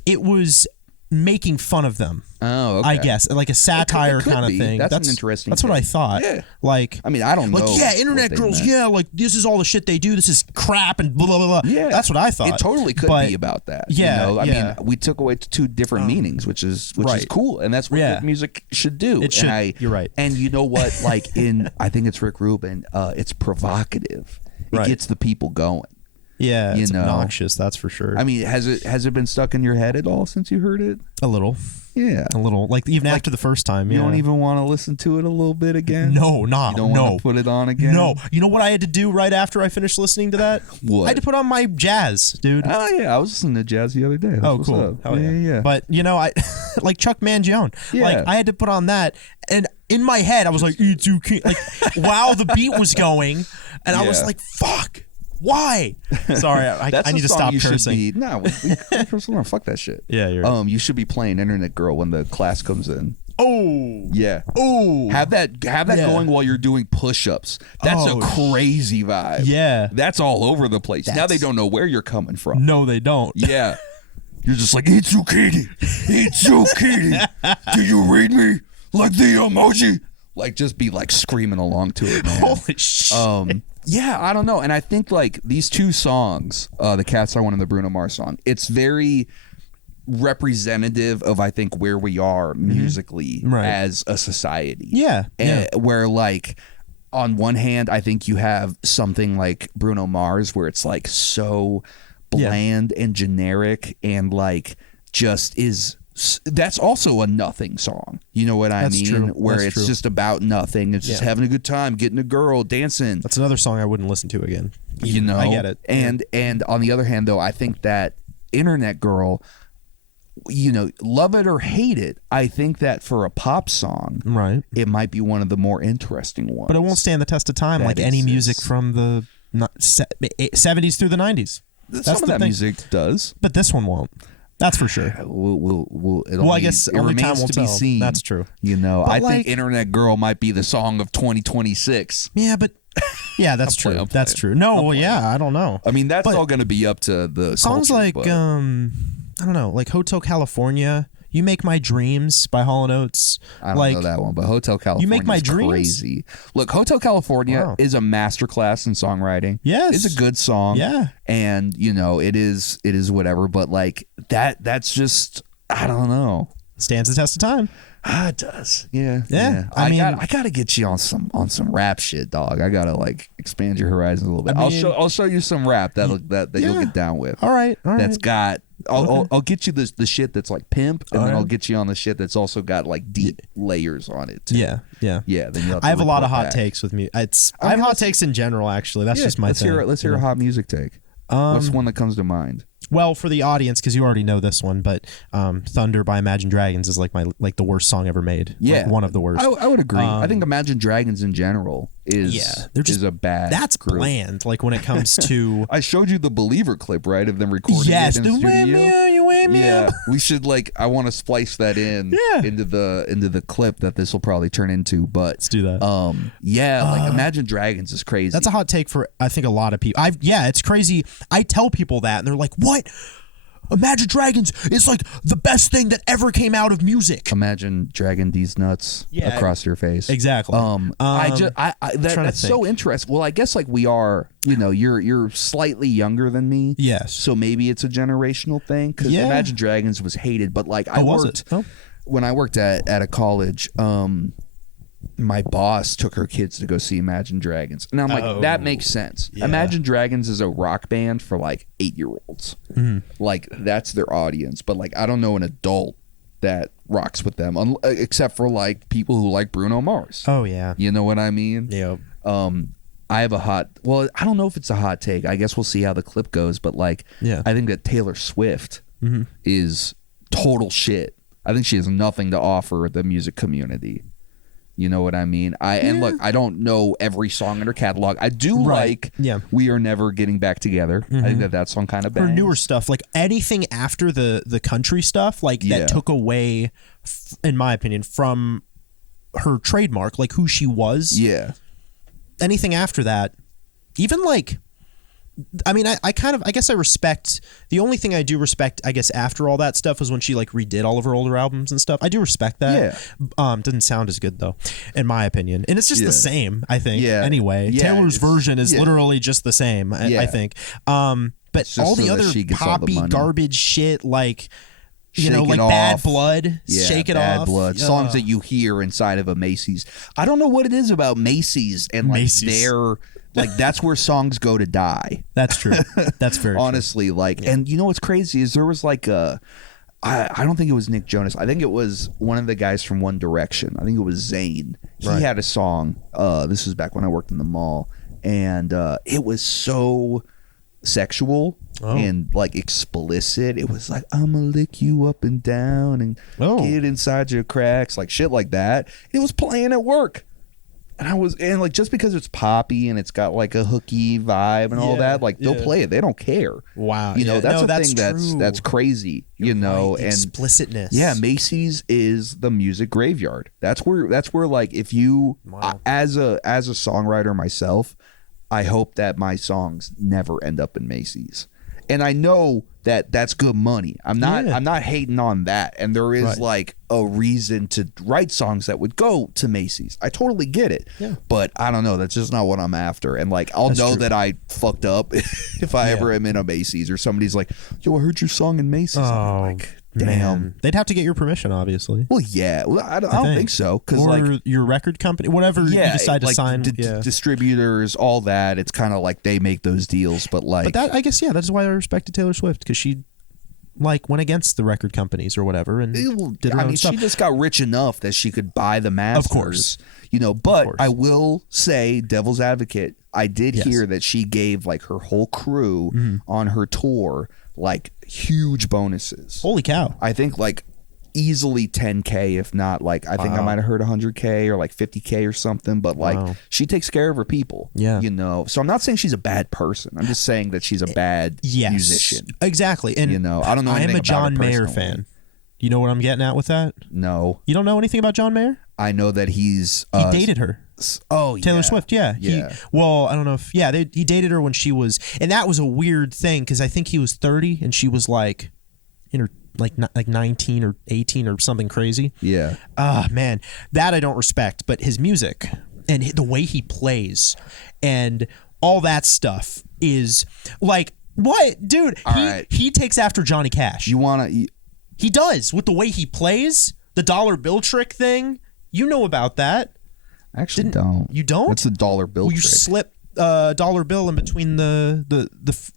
it was making fun of them. Oh, okay. I guess like a satire kind of thing. That's an interesting. That's thing. what I thought. Yeah. Like, I mean, I don't know. Like, yeah, internet girls. Yeah, like this is all the shit they do. This is crap and blah blah blah. Yeah, that's what I thought. It totally could be about that. Yeah, you know? I mean, we took away two different meanings, which is cool, and that's what good music should do. It should. You're right. And you know what? Like I think it's Rick Rubin. It's provocative. It gets the people going. Yeah, it's obnoxious, that's for sure. I mean, has it been stuck in your head at all since you heard it? A little. Yeah. A little. Like even after the first time. You don't even want to listen to it a little bit again? No, You don't want to put it on again? No. You know what I had to do right after I finished listening to that? What? I had to put on my jazz, dude. Oh, yeah. I was listening to jazz the other day. That's cool. Yeah. But, you know, I like Chuck Mangione. Yeah. Like, I had to put on that. And in my head, I was like, E2K. Like, while the beat was going. And I was like, fuck. Why? Sorry, I need to stop cursing. No, we curse along. Fuck that shit. Yeah, you're right. You should be playing Internet Girl when the class comes in. Oh. Yeah. Oh. Have that going while you're doing push-ups. That's a crazy vibe. Yeah. That's all over the place. Now they don't know where you're coming from. No, they don't. Yeah. You're just like, it's you, Katie. It's you, Katie. Do you read me? Like the emoji? Like, just be like screaming along to it, man. Holy shit. Yeah, I don't know. And I think like these two songs, the Katseye one and the Bruno Mars song, it's very representative of, I think, where we are musically as a society. Yeah. And where like on one hand, I think you have something like Bruno Mars where it's like so bland and generic and like just is. That's also a nothing song. You know what I mean? True. Where That's it's true. just about nothing. It's just having a good time, getting a girl, dancing. That's another song I wouldn't listen to again. You know? I get it. And on the other hand, though, I think that Internet Girl, you know, love it or hate it, I think that for a pop song, it might be one of the more interesting ones. But it won't stand the test of time like any music from the 70s through the 90s. Some of that music does. But this one won't. That's for sure. I guess only time will tell. Seen, that's true. You know, but I think Internet Girl might be the song of 2026. Yeah, but that's true. That's true. No, I don't know. I mean, that's all going to be up to the songs culture, like I don't know, like Hotel California. You Make My Dreams by Hall & Oates. I don't know that one, but Hotel California You Make My Dreams? Crazy. Look, Hotel California is a masterclass in songwriting. Yes. It's a good song. Yeah. And, you know, it is whatever, but like that's just, I don't know. Stands the test of time. It does. Yeah. I mean, I gotta get you on some rap shit, dog. I gotta like expand your horizons a little bit. I'll show you some rap that you'll get down with. All right. That's got I'll get you the shit that's like pimp, and then I'll get you on the shit that's also got like deep layers on it too. Yeah. Then you'll have I have a lot of hot takes with me. I have hot takes in general, actually. That's just my thing. Let's hear a hot music take. What's one that comes to mind? Well, for the audience, because you already know this one, but "Thunder" by Imagine Dragons is like the worst song ever made. Yeah, one of the worst. I would agree. I think Imagine Dragons in general is a bad. That's group. Bland. Like when it comes to, I showed you the Believer clip, right, of them recording it in the studio. Yeah, we should I want to splice that in into the clip that this will probably turn into. But let's do that. Like Imagine Dragons is crazy. That's a hot take for I think a lot of people. It's crazy. I tell people that and they're like, "What? Imagine Dragons is like the best thing that ever came out of music. Imagine dragging these nuts across your face. Exactly. That's so interesting. Well, I guess like we are, you're slightly younger than me. Yes. So maybe it's a generational thing, because Imagine Dragons was hated, but like when I worked at a college, my boss took her kids to go see Imagine Dragons. And I'm like, that makes sense. Yeah. Imagine Dragons is a rock band for like 8-year-olds. Mm-hmm. Like that's their audience. But like, I don't know an adult that rocks with them, except for like people who like Bruno Mars. Oh yeah. You know what I mean? Yeah. I have I don't know if it's a hot take. I guess we'll see how the clip goes. But like, I think that Taylor Swift is total shit. I think she has nothing to offer the music community. You know what I mean? And look, I don't know every song in her catalog. I do like We Are Never Getting Back Together. I think that song kind of bangs. Her newer stuff, like anything after the country stuff, like that took away, in my opinion, from her trademark, like who she was. Yeah. Anything after that, even like, I mean, I guess I respect, the only thing I do respect, I guess, after all that stuff was when she like redid all of her older albums and stuff. I do respect that. Yeah. Doesn't sound as good though, in my opinion. And it's just the same, I think. Yeah. Anyway, Taylor's version is literally just the same, I think. But all the other poppy garbage shit, like, like Bad Blood, Shake It Off. Bad Blood. Songs that you hear inside of a Macy's. I don't know what it is about Macy's and like their... Like that's where songs go to die. That's true. That's very honestly true. Like, and you know what's crazy is there was like I don't think it was Nick Jonas. I think it was one of the guys from One Direction. I think it was Zayn. He had a song. This was back when I worked in the mall, and it was so sexual and like explicit. It was like, I'ma lick you up and down and get inside your cracks, like shit like that. It was playing at work. And like just because it's poppy and it's got like a hooky vibe and all that, like they'll play it. They don't care. Wow. That's thing that's crazy. You're right. And explicitness. Yeah, Macy's is the music graveyard. That's where like if you as a songwriter myself, I hope that my songs never end up in Macy's. And I know that that's good money. I'm not hating on that. And there is like a reason to write songs that would go to Macy's. I totally get it. Yeah. But I don't know. That's just not what I'm after. And like, I'll know that I fucked up if I ever am in a Macy's or somebody's like, yo, I heard your song in Macy's. I'm like, damn. Man. They'd have to get your permission, obviously. Well, yeah. Well, I don't think so. Or like your record company, whatever you decide to like sign. Distributors, all that. It's kind of like they make those deals. But like, but that, I guess, that's why I respected Taylor Swift, because she like went against the record companies or whatever and did her own stuff. She just got rich enough that she could buy the masters. Of course. But I will say, devil's advocate, I did hear that she gave like her whole crew on her tour like huge bonuses. Holy cow. I think like easily 10K, if not like I think I might have heard 100K or like 50K or something, but like she takes care of her people. Yeah. So I'm not saying she's a bad person. I'm just saying that she's a bad musician. Exactly. And I don't know anything about her personally. I am a John Mayer fan. You know what I'm getting at with that? No. You don't know anything about John Mayer? I know that he dated her. Oh, yeah. Taylor Swift, yeah. I don't know if he dated her when she was, and that was a weird thing because I think he was 30 and she was like in her like 19 or 18 or something crazy. Yeah. Man, that I don't respect, but his music and the way he plays and all that stuff is like, what, dude? He takes after Johnny Cash. He does with the way he plays, the dollar bill trick thing. You know about that. I actually don't. You don't? What's the dollar bill trick? You slip a dollar bill in between the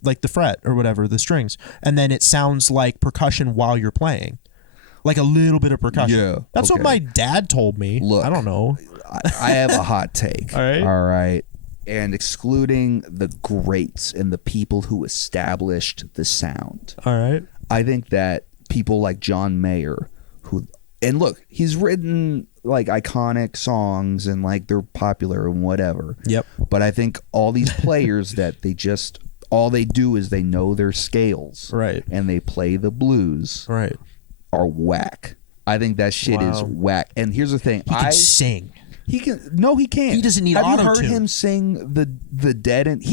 like the fret or whatever, the strings, and then it sounds like percussion while you're playing. Like a little bit of percussion. Yeah. That's what my dad told me. Look, I don't know. I have a hot take. All right. And excluding the greats and the people who established the sound. All right. I think that people like John Mayer, and look, he's written like iconic songs and like they're popular and whatever. Yep. But I think all these players that all they do is they know their scales. Right. And they play the blues. Right. Are whack. I think that shit is whack. And here's the thing. He can sing. He can. No, he can't. He doesn't need auto-tune. Have you heard him sing the dead end?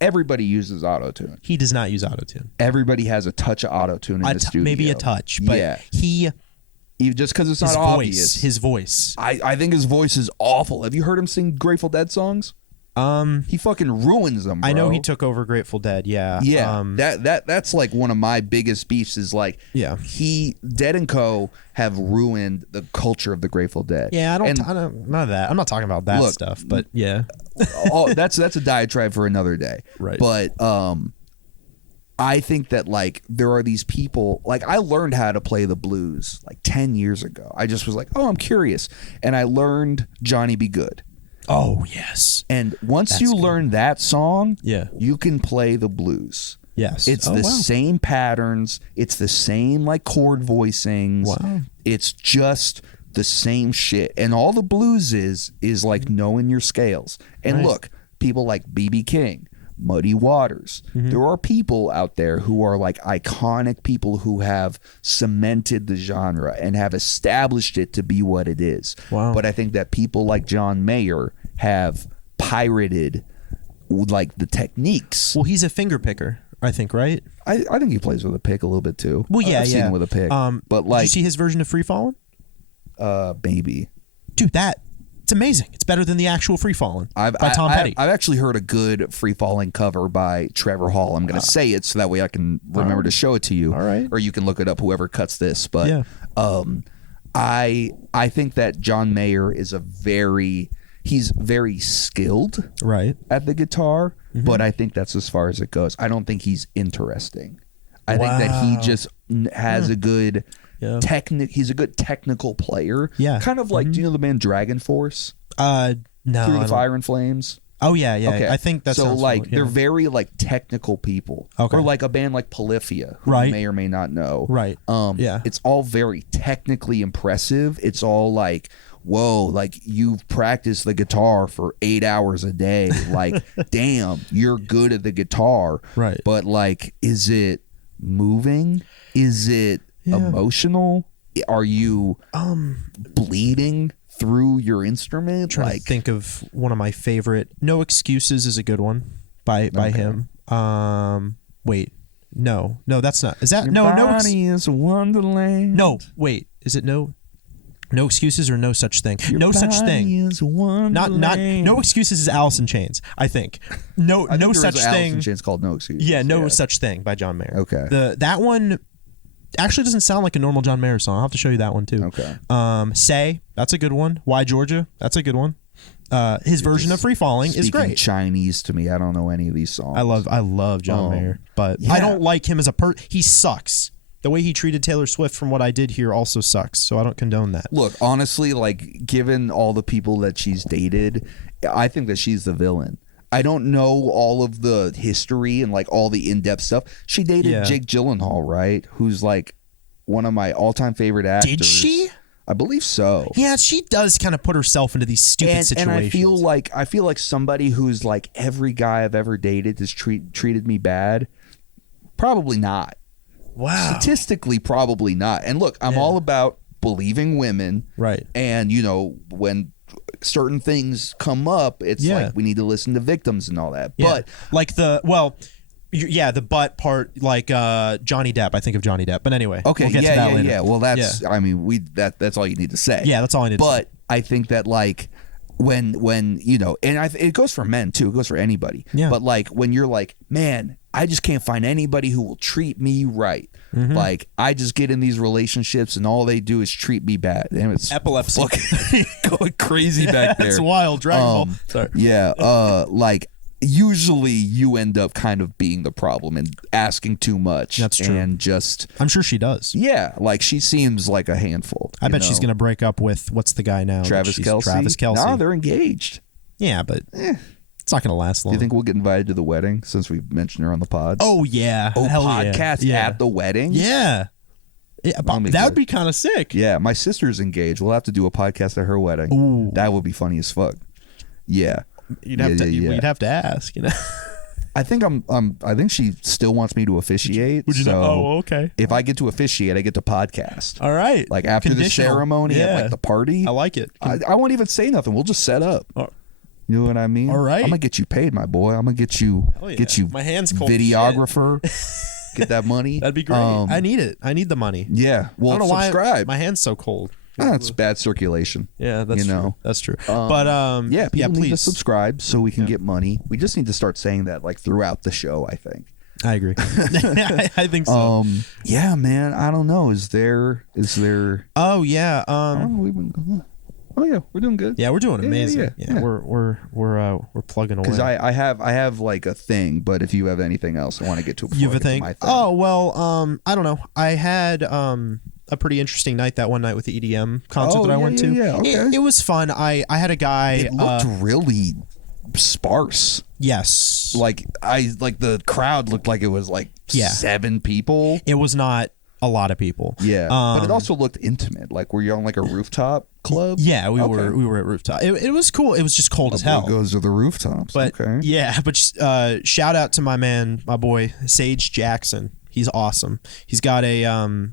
Everybody uses auto-tune. He does not use auto-tune. Everybody has a touch of auto-tune in the studio. Maybe a touch, but just because it's not obvious. His voice. I think his voice is awful. Have you heard him sing Grateful Dead songs? He fucking ruins them, bro. I know he took over Grateful Dead, yeah. Yeah, that's like one of my biggest beefs is like, Dead and Co. have ruined the culture of the Grateful Dead. Yeah, I don't none of that. I'm not talking about that stuff, but yeah. That's a diatribe for another day. Right. But I think that like there are these people, like I learned how to play the blues like 10 years ago. I just was like, I'm curious. And I learned Johnny Be Good. Oh, yes. And once you learn that song, you can play the blues. Yes. It's the same patterns. It's the same like chord voicings. Wow. It's just the same shit. And all the blues is like knowing your scales. And look, people like B.B. King, Muddy Waters. There are people out there who are like iconic people who have cemented the genre and have established it to be what it is. Wow. But I think that people like John Mayer have pirated like the techniques. Well, he's a finger picker, I think, right? I think he plays with a pick a little bit too. Well, yeah, I've seen him with a pick. But like, did you see his version of Free Fallin'? Maybe. Dude, it's amazing. It's better than the actual Free Fallin' by Tom Petty. I've actually heard a good Free Falling cover by Trevor Hall. I'm going to say it so that way I can remember to show it to you. All right. Or you can look it up, whoever cuts this. But I think that John Mayer is he's very skilled at the guitar, but I think that's as far as it goes. I don't think he's interesting. I think that he just has a good he's a good technical player. Yeah. Kind of like, do you know the band Dragon Force? No. Through the Fire and Flames? Oh, yeah. Okay. I think that's so like they're very like technical people. Okay. Or like a band like Polyphia, who you may or may not know. Right. It's all very technically impressive. It's all like, whoa, like you've practiced the guitar for 8 hours a day. Like, damn, you're good at the guitar. Right. But like, is it moving? Is it emotional? Are you bleeding through your instrument? Trying to think of one of my favorite. No Excuses is a good one by him. Wait, no, that's not. Is that your no? Body is a wonderland. No, wait, is it no? No Excuses or No Such Thing? Your No Such Thing. Is a not No Excuses is Alice in Chains, I think. No Such Thing. Alice in Chains called No Excuses. Yeah, No Such Thing by John Mayer. Okay. That one actually doesn't sound like a normal John Mayer song. I'll have to show you that one too. Okay. Say, that's a good one. Why Georgia? That's a good one. His version of Free Falling is great. Chinese to me. I don't know any of these songs. I love John Mayer, but I don't like him as a he sucks. The way he treated Taylor Swift from what I did here also sucks, so I don't condone that. Look, honestly, like given all the people that she's dated, I think that she's the villain. I don't know all of the history and like all the in-depth stuff. She dated Jake Gyllenhaal, right? Who's like one of my all-time favorite actors. Did she? I believe so. Yeah, she does kind of put herself into these stupid situations. And I feel like somebody who's like every guy I've ever dated has treated me bad. Probably not. Wow. Statistically, probably not. And look, I'm all about believing women. Right. And, when certain things come up, it's like we need to listen to victims and all that. Yeah. But like the but part, like Johnny Depp. I think of Johnny Depp. But anyway. Okay. We'll get to that later. Well, that's, I mean, that's all you need to say. Yeah, that's all I need to say. But I think that like when and it goes for men too. It goes for anybody. Yeah. But like when you're like, man, I just can't find anybody who will treat me right. Mm-hmm. Like I just get in these relationships and all they do is treat me bad. And it's epilepsy going crazy back there. It's wild. Dragon Ball. Sorry. Yeah. Like usually you end up kind of being the problem and asking too much. That's true. And just I'm sure she does. Yeah. Like she seems like a handful. I bet she's gonna break up with what's the guy now? Travis Kelce. No, they're engaged. Yeah, but it's not going to last long. Do you think we'll get invited to the wedding since we've mentioned her on the pod? Oh, yeah. Podcast at the wedding? Yeah. That would be kind of sick. Yeah, my sister's engaged. We'll have to do a podcast at her wedding. Ooh. That would be funny as fuck. Yeah. We'd have to ask, I think I think she still wants me to officiate. Would you so know? Oh, okay. If I get to officiate, I get to podcast. All right. Like after the ceremony at like the party. I like it. I won't even say nothing. We'll just set up. You know what I mean? All right. I'm gonna get you paid, my boy. I'm gonna get you my hands cold videographer. Get that money. That'd be great. I need it. I need the money. Yeah. Well, I don't know subscribe. Why my hand's so cold. It's bad circulation. Yeah, that's true. That's true. But people please need to subscribe so we can get money. We just need to start saying that like throughout the show, I think. I agree. I think so. Yeah, man. I don't know. Is there? Oh yeah. Oh yeah, we're doing good. Yeah, we're doing amazing. Yeah. We're plugging away. Because I have like a thing, but if you have anything else, I want to get to. You have a thing? Oh well, I don't know. I had a pretty interesting night that one night with the EDM concert that I went to. Yeah, okay. It was fun. I had a guy. It looked really sparse. Yes. Like the crowd looked like it was like 7 people. It was not a lot of people. Yeah. But it also looked intimate. Like were you on like a rooftop club? Yeah, we were at rooftop. It was cool. It was just cold as hell. Goes to the rooftops. But shout out to my boy Sage Jackson. He's awesome. He's got a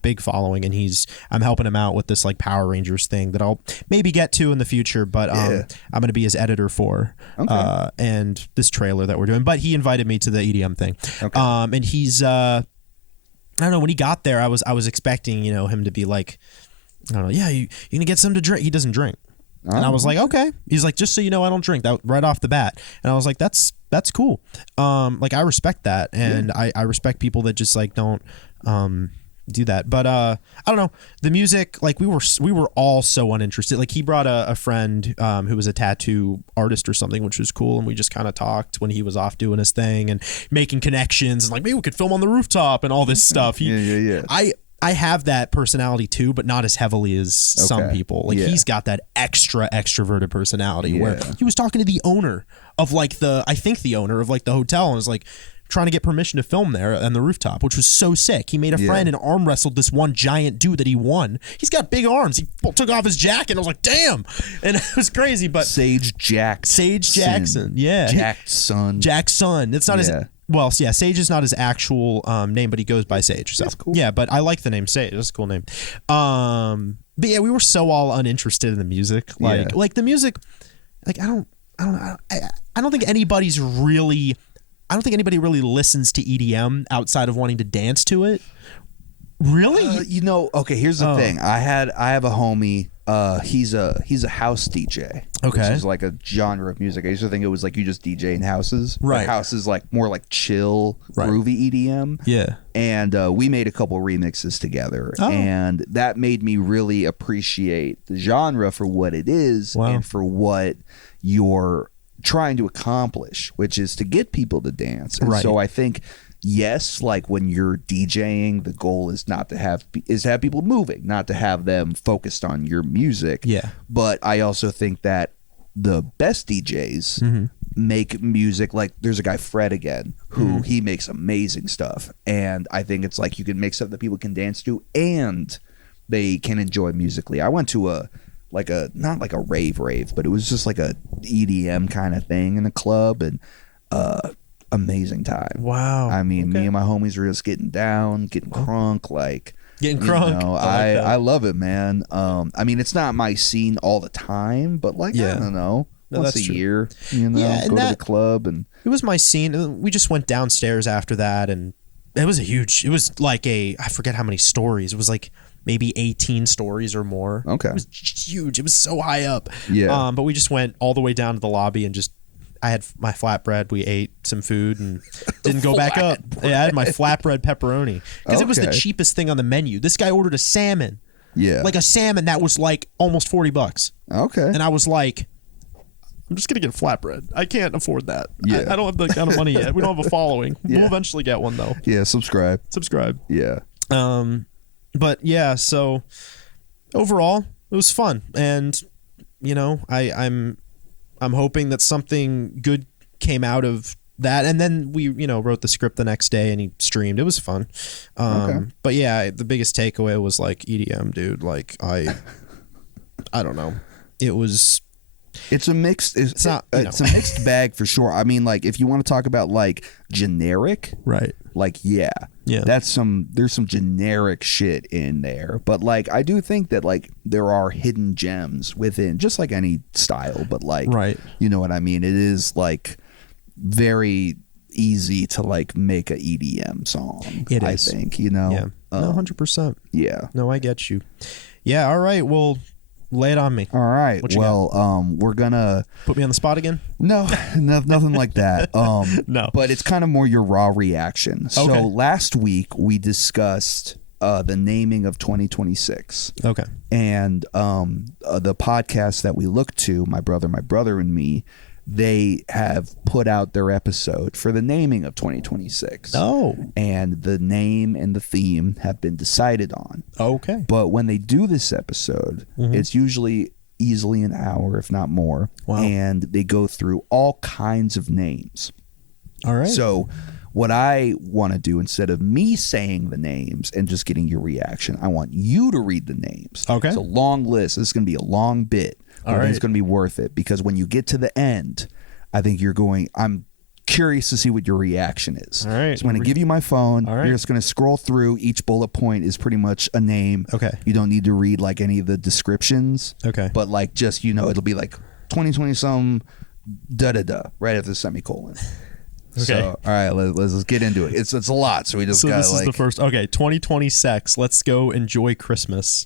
big following, and I'm helping him out with this like Power Rangers thing that I'll maybe get to in the future, but I'm going to be his editor for and this trailer that we're doing. But he invited me to the EDM thing. Okay. And he's I don't know, when he got there I was expecting, him to be like, I don't know, yeah, you gonna get some to drink. He doesn't drink. And I was like, okay. He's like, just so you know, I don't drink, that right off the bat. And I was like, that's cool. Like I respect that, and I respect people that just like don't do that. But I don't know, the music, like we were all so uninterested. Like he brought a friend who was a tattoo artist or something, which was cool, and we just kind of talked when he was off doing his thing and making connections, and like maybe we could film on the rooftop and all this stuff. I have that personality too, but not as heavily as some people. Like he's got that extroverted personality where he was talking to the owner of like the owner of like the hotel, and was like trying to get permission to film there on the rooftop, which was so sick. He made a friend and arm wrestled this one giant dude that he won. He's got big arms. He took off his jacket, and I was like, damn. And it was crazy. But Sage Jackson. Yeah. Jackson. It's not his. Well, yeah, Sage is not his actual name, but he goes by Sage. So. That's cool. Yeah, but I like the name Sage. That's a cool name. But yeah, we were so all uninterested in the music. Like the music, like I don't think anybody really listens to EDM outside of wanting to dance to it. Really? Okay, here's the thing. I have a homie. He's a house DJ. Okay. Which is like a genre of music. I used to think it was like you just DJ in houses. Right. House is like more like chill, groovy EDM. Yeah. And we made a couple remixes together. Oh. And that made me really appreciate the genre for what it is and for what you're trying to accomplish, which is to get people to dance. And so I think, yes, like when you're DJing, the goal is to have people moving, not to have them focused on your music. Yeah. But I also think that the best DJs make music. Like there's a guy, Fred again, who he makes amazing stuff. And I think it's like you can make stuff that people can dance to and they can enjoy musically. I went to not like a rave, but it was just like a EDM kind of thing in a club, and amazing time. Wow. I mean, me and my homies were just getting down, getting crunk, like getting crunk. I love it, man. I mean, it's not my scene all the time, but like I don't know, once a year, go to the club, and it was my scene. We just went downstairs after that, and it was like I forget how many stories. It was like maybe 18 stories or more. Okay. It was huge. It was so high up. Yeah. But we just went all the way down to the lobby and I had my flatbread. We ate some food and didn't go back up. Yeah, I had my flatbread pepperoni because it was the cheapest thing on the menu. This guy ordered a salmon. Yeah. Like a salmon that was like almost $40. Okay. And I was like, I'm just going to get a flatbread. I can't afford that. Yeah. I don't have the kind of money yet. We don't have a following. We'll eventually get one though. Yeah, subscribe. Yeah. But yeah, so overall it was fun, and I'm hoping that something good came out of that. And then we wrote the script the next day and he streamed. It was fun. But yeah, the biggest takeaway was like EDM, dude. Like I don't know. It was It's a mixed. It's a mixed bag for sure. I mean, like if you want to talk about like generic, right? Like there's some generic shit in there, but like I do think that like there are hidden gems within, just like any style, but like you know what I mean. It is like very easy to like make a EDM song. I think, you know. Yeah. No, 100%. Yeah. No, I get you. Yeah. All right. Well, lay it on me. All right. Well, we're gonna put me on the spot again. No, nothing like that. No. But it's kind of more your raw reaction. So last week we discussed the naming of 2026. Okay. And the podcast that we looked to, my brother and me, they have put out their episode for the naming of 2026. Oh. And the name and the theme have been decided on. Okay. But when they do this episode, it's usually easily an hour, if not more. Wow. And they go through all kinds of names. All right. So what I want to do, instead of me saying the names and just getting your reaction, I want you to read the names. Okay. It's a long list. This is going to be a long bit. All right. It's going to be worth it, because when you get to the end, I think I'm curious to see what your reaction is. All right. So I'm going to give you my phone. All right. You're just going to scroll through. Each bullet point is pretty much a name. Okay. You don't need to read like any of the descriptions. Okay. But like just, it'll be like 2020 some right after the semicolon. Okay. So, all right, let's get into it. It's a lot, so we just got this is the first. Okay, 2020 sex. Let's go enjoy Christmas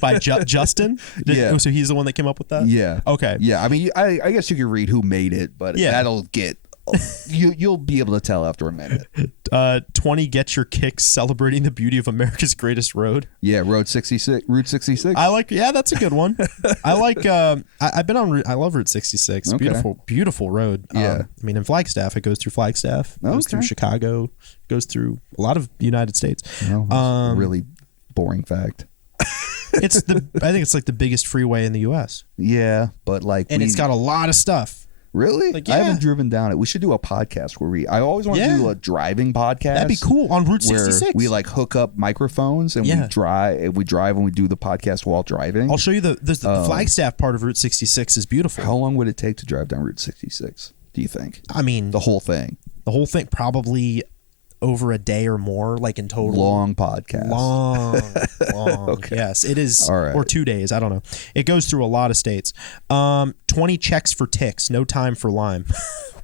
by Justin. Yeah. So he's the one that came up with that. Yeah. Okay. Yeah. I mean, I guess you could read who made it, but that'll get you'll be able to tell after a minute. 20 get your kicks celebrating the beauty of America's greatest road. Yeah, Route 66. I like. Yeah, that's a good one. I like. I've been on. I love Route 66. Okay. Beautiful road. Yeah. I mean, in Flagstaff, it goes through Flagstaff. It goes through Chicago. Goes through a lot of the United States. Oh, really boring fact. I think it's like the biggest freeway in the U.S. Yeah, but like, it's got a lot of stuff. Really? Like, I haven't driven down it. We should do a podcast where I always want to do a driving podcast. That'd be cool on Route 66. Where we like hook up microphones and we drive and we do the podcast while driving. I'll show you the Flagstaff part of Route 66 is beautiful. How long would it take to drive down Route 66? Do you think? I mean, the whole thing. The whole thing probably over a day or more, like in total. Long podcast. Long. Okay. Yes, it is. All right. Or 2 days. I don't know. It goes through a lot of states. 20 checks for ticks. No time for Lyme.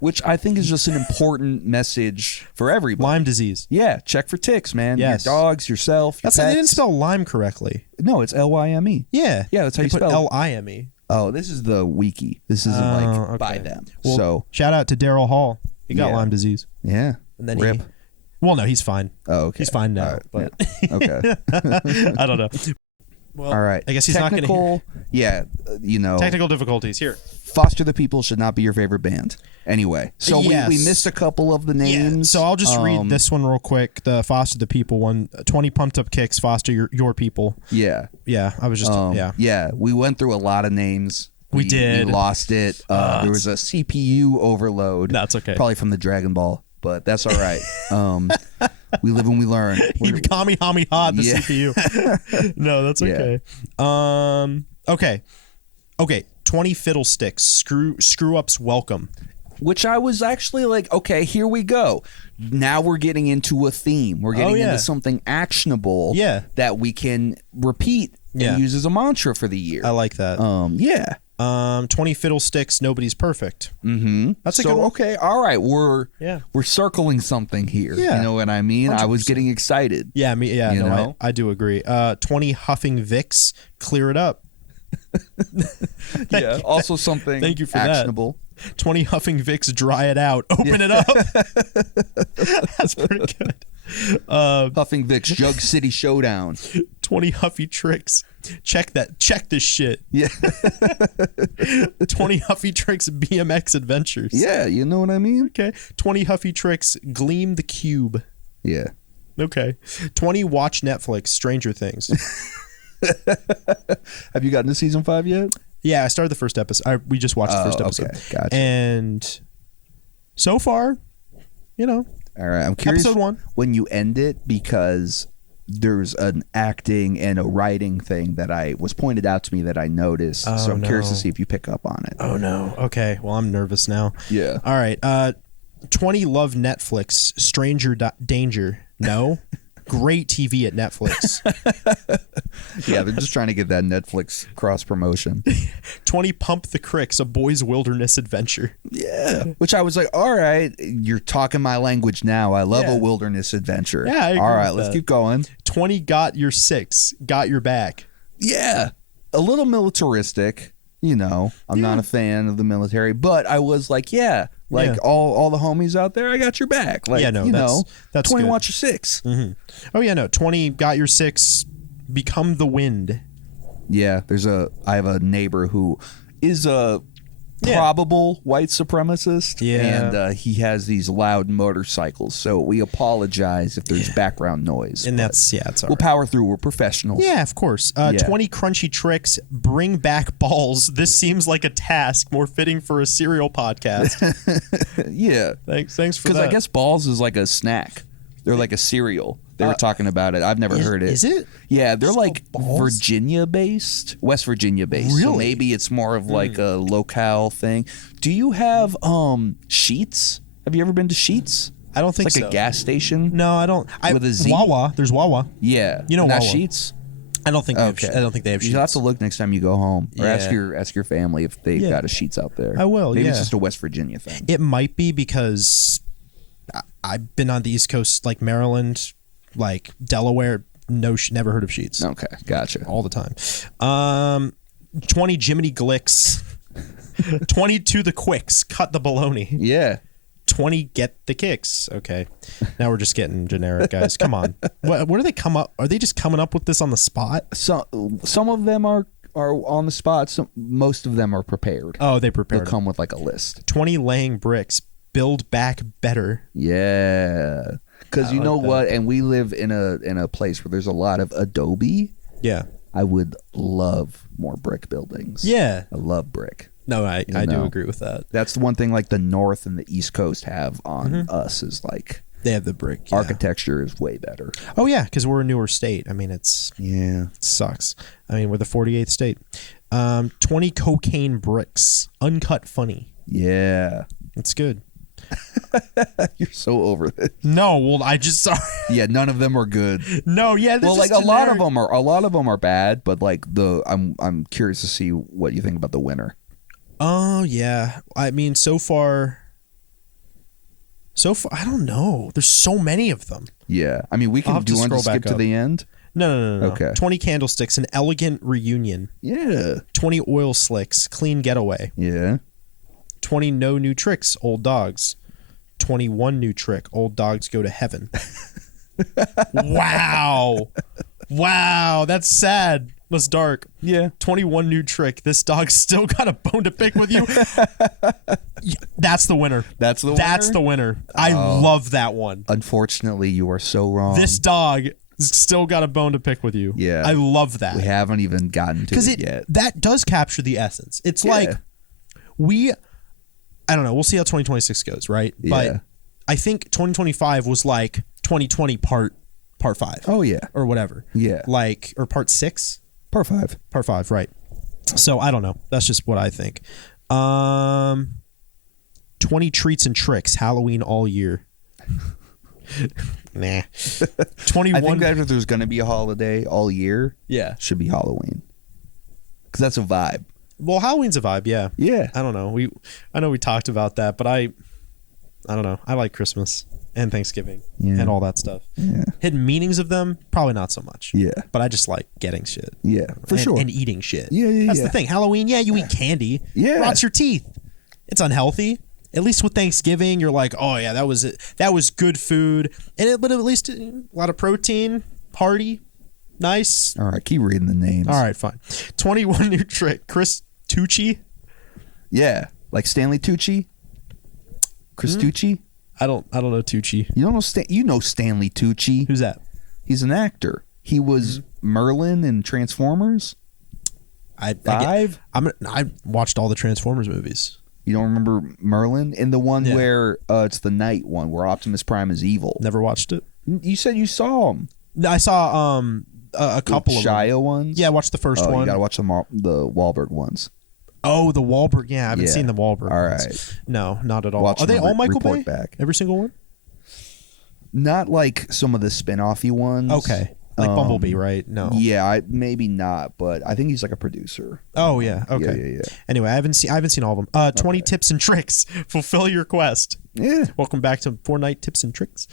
Which I think is just an important message for everybody. Lyme disease. Yeah. Check for ticks, man. Yes. Your dogs, yourself, your pets. They didn't spell Lyme correctly. No, it's Lyme. Yeah. Yeah, that's how you spell it. Lime. Oh, this is the wiki. This isn't by them. Well, so shout out to Daryl Hall. He got Lyme disease. Yeah. And then Rip. Well, no, he's fine. Oh, okay. He's fine now. Right. But okay. I don't know. Well, all right. I guess he's not going to. Yeah, technical difficulties here. Foster the People should not be your favorite band. Anyway, so we missed a couple of the names. Yeah. So I'll just read this one real quick. The Foster the People one. 20 pumped up kicks. Foster your people. Yeah. Yeah. I was just Yeah. We went through a lot we did. We lost it. There was a CPU overload. That's okay. Probably from the Dragon Ball. But that's all right. We live and we learn. You Kamehameha the CPU. No, that's okay. Yeah. Okay. 20 fiddlesticks. Screw ups welcome. Which I was actually like, okay, here we go. Now we're getting into a theme. We're getting into something actionable that we can repeat and use as a mantra for the year. I like that. 20 fiddlesticks, nobody's perfect. Mm-hmm. That's a good one. Okay, all right. We're circling something here. Yeah. You know what I mean? 100%. I was getting excited. Yeah, I do agree. 20 huffing Vicks, clear it up. Also something Thank you for actionable. That. 20 huffing Vicks, dry it out. Open it up. That's pretty good. Huffing Vicks, Jug City Showdown. 20 Huffy Tricks. Check this shit. Yeah. 20 Huffy Tricks BMX Adventures. Yeah, you know what I mean? Okay. 20 Huffy Tricks Gleam the Cube. Yeah. Okay. 20 Watch Netflix Stranger Things. Have you gotten to season 5 yet? Yeah, I started the first episode. We just watched the first episode. Okay, gotcha. And so far, All right, I'm curious episode 1. when you end it, because there's an acting and a writing thing that was pointed out to me that I noticed. So I'm curious to see if you pick up on it. Oh no. Okay. Well, I'm nervous now. Yeah. All right. 20 love Netflix. Stranger danger. No. Great TV at Netflix. Yeah, they're just trying to get that Netflix cross promotion. 20 Pump the Cricks, a boy's wilderness adventure. Yeah, which I was like, all right, you're talking my language now. I love a wilderness adventure. Yeah, I agree all right, with let's that. keep going. 20 Got Your Six, Got Your Back. Yeah, a little militaristic. You know, I'm not a fan of the military, but I was like, all the homies out there, I got your back. Like, that's 20 good. Watch Your Six. Mm-hmm. Oh yeah, no, 20 Got Your Six, Become the Wind. Yeah, I have a neighbor who is a probable white supremacist, and he has these loud motorcycles. So we apologize if there's background noise. And it's all we'll power through. We're professionals. Yeah, of course. 20 Crunchy Tricks, Bring Back Balls. This seems like a task more fitting for a cereal podcast. Yeah. Thanks for that. Because I guess balls is like a snack. They're like a cereal. They were talking about it. I've never heard it. Is it? Yeah, they're like Virginia-based, West Virginia-based. Really? So maybe it's more of like a locale thing. Do you have Sheetz? Have you ever been to Sheetz? I don't think it's like so. a gas station. No, I don't. With a Z? Wawa. There's Wawa. Yeah. You know Not Wawa. Sheetz? I don't think they have Sheetz. You'll have to look next time you go home, or Yeah. ask your family if they've got a Sheetz out there. I will. Maybe yeah. it's just a West Virginia thing. It might be because I've been on the East Coast, like Maryland, like Delaware. Never heard of Sheetz. Okay, gotcha. All the time. 20 Jiminy Glicks. 20 To The Quicks. Cut the baloney. Yeah. 20 Get the Kicks. Okay. Now we're just getting generic, guys. Come on. Where do they come up? Are they just coming up with this on the spot? Some of them are on the spot. Most of them are prepared. Oh, they prepared. They'll come with like a list. 20 Laying Bricks. Build Back Better. Yeah. Because you know what? And we live in a place where there's a lot of adobe. Yeah. I would love more brick buildings. Yeah. I love brick. No, I do agree with that. That's the one thing like the North and the East Coast have on us is like they have the brick. Yeah. Architecture is way better. Oh yeah, because we're a newer state. I mean, it sucks. I mean, we're the 48th state. 20 Cocaine Bricks. Uncut Funny. Yeah. It's good. You're so over this. No, well, I just sorry. Yeah, none of them are good. No, yeah, well, like a lot of them are bad, but like I'm curious to see what you think about the winner. Oh yeah, I mean, so far, I don't know. There's so many of them. Yeah, I mean, we can do one to skip to the end. No. Okay. 20 Candlesticks, An Elegant Reunion. Yeah. 20 Oil Slicks, Clean Getaway. Yeah. 20 No New Tricks, Old Dogs. 21 New Trick, Old Dogs Go to Heaven. Wow, that's sad. That's dark. Yeah. 21 New Trick, This Dog Still Got a Bone to Pick with You. That's the winner. That's the winner? I love that one. Unfortunately, you are so wrong. This dog still got a bone to pick with you. Yeah. I love that. We haven't even gotten to it yet. That does capture the essence. It's like I don't know. We'll see how 2026 goes, right? Yeah. But I think 2025 was like 2020 part 5. Oh, yeah. Or whatever. Yeah. Like, or part 6? Part 5. Part 5, right. So, I don't know. That's just what I think. 20 Treats and Tricks, Halloween all year. Nah. 21. I think that if there's going to be a holiday all year, should be Halloween. Because that's a vibe. Well, Halloween's a vibe, yeah. Yeah. I don't know. I know we talked about that, but I don't know. I like Christmas and Thanksgiving and all that stuff. Yeah. Hidden meanings of them, probably not so much. Yeah. But I just like getting shit. Yeah, for sure. And eating shit. Yeah. That's the thing. Halloween, you eat candy. Yeah. Rots your teeth. It's unhealthy. At least with Thanksgiving, you're like, oh yeah, that was good food. But at least a lot of protein, hearty, nice. All right, keep reading the names. All right, fine. 21 New Trick, Chris Tucci. Yeah, like Stanley Tucci. Chris Tucci. I don't know Tucci. You don't know you know Stanley Tucci. Who's that? He's an actor. He was Merlin in Transformers. I watched all the Transformers movies. You don't remember Merlin? In the one where it's the night one where Optimus Prime is evil. Never watched it. You said you saw him. I saw a couple of Shia ones. Yeah, I watched the first one. You gotta watch the Wahlberg ones. Oh, the Wahlberg. Yeah, I haven't seen the Wahlberg all ones. Right. No, not at all. Watch Are they all Michael Bay? Back. Every single one? Not like some of the spin-offy ones. Okay. Like Bumblebee, right? No. Yeah, maybe not, but I think he's like a producer. Oh yeah. Okay. Yeah. Anyway, I haven't seen all of them. 20 tips and tricks. Fulfill your quest. Yeah. Welcome back to Fortnite tips and tricks.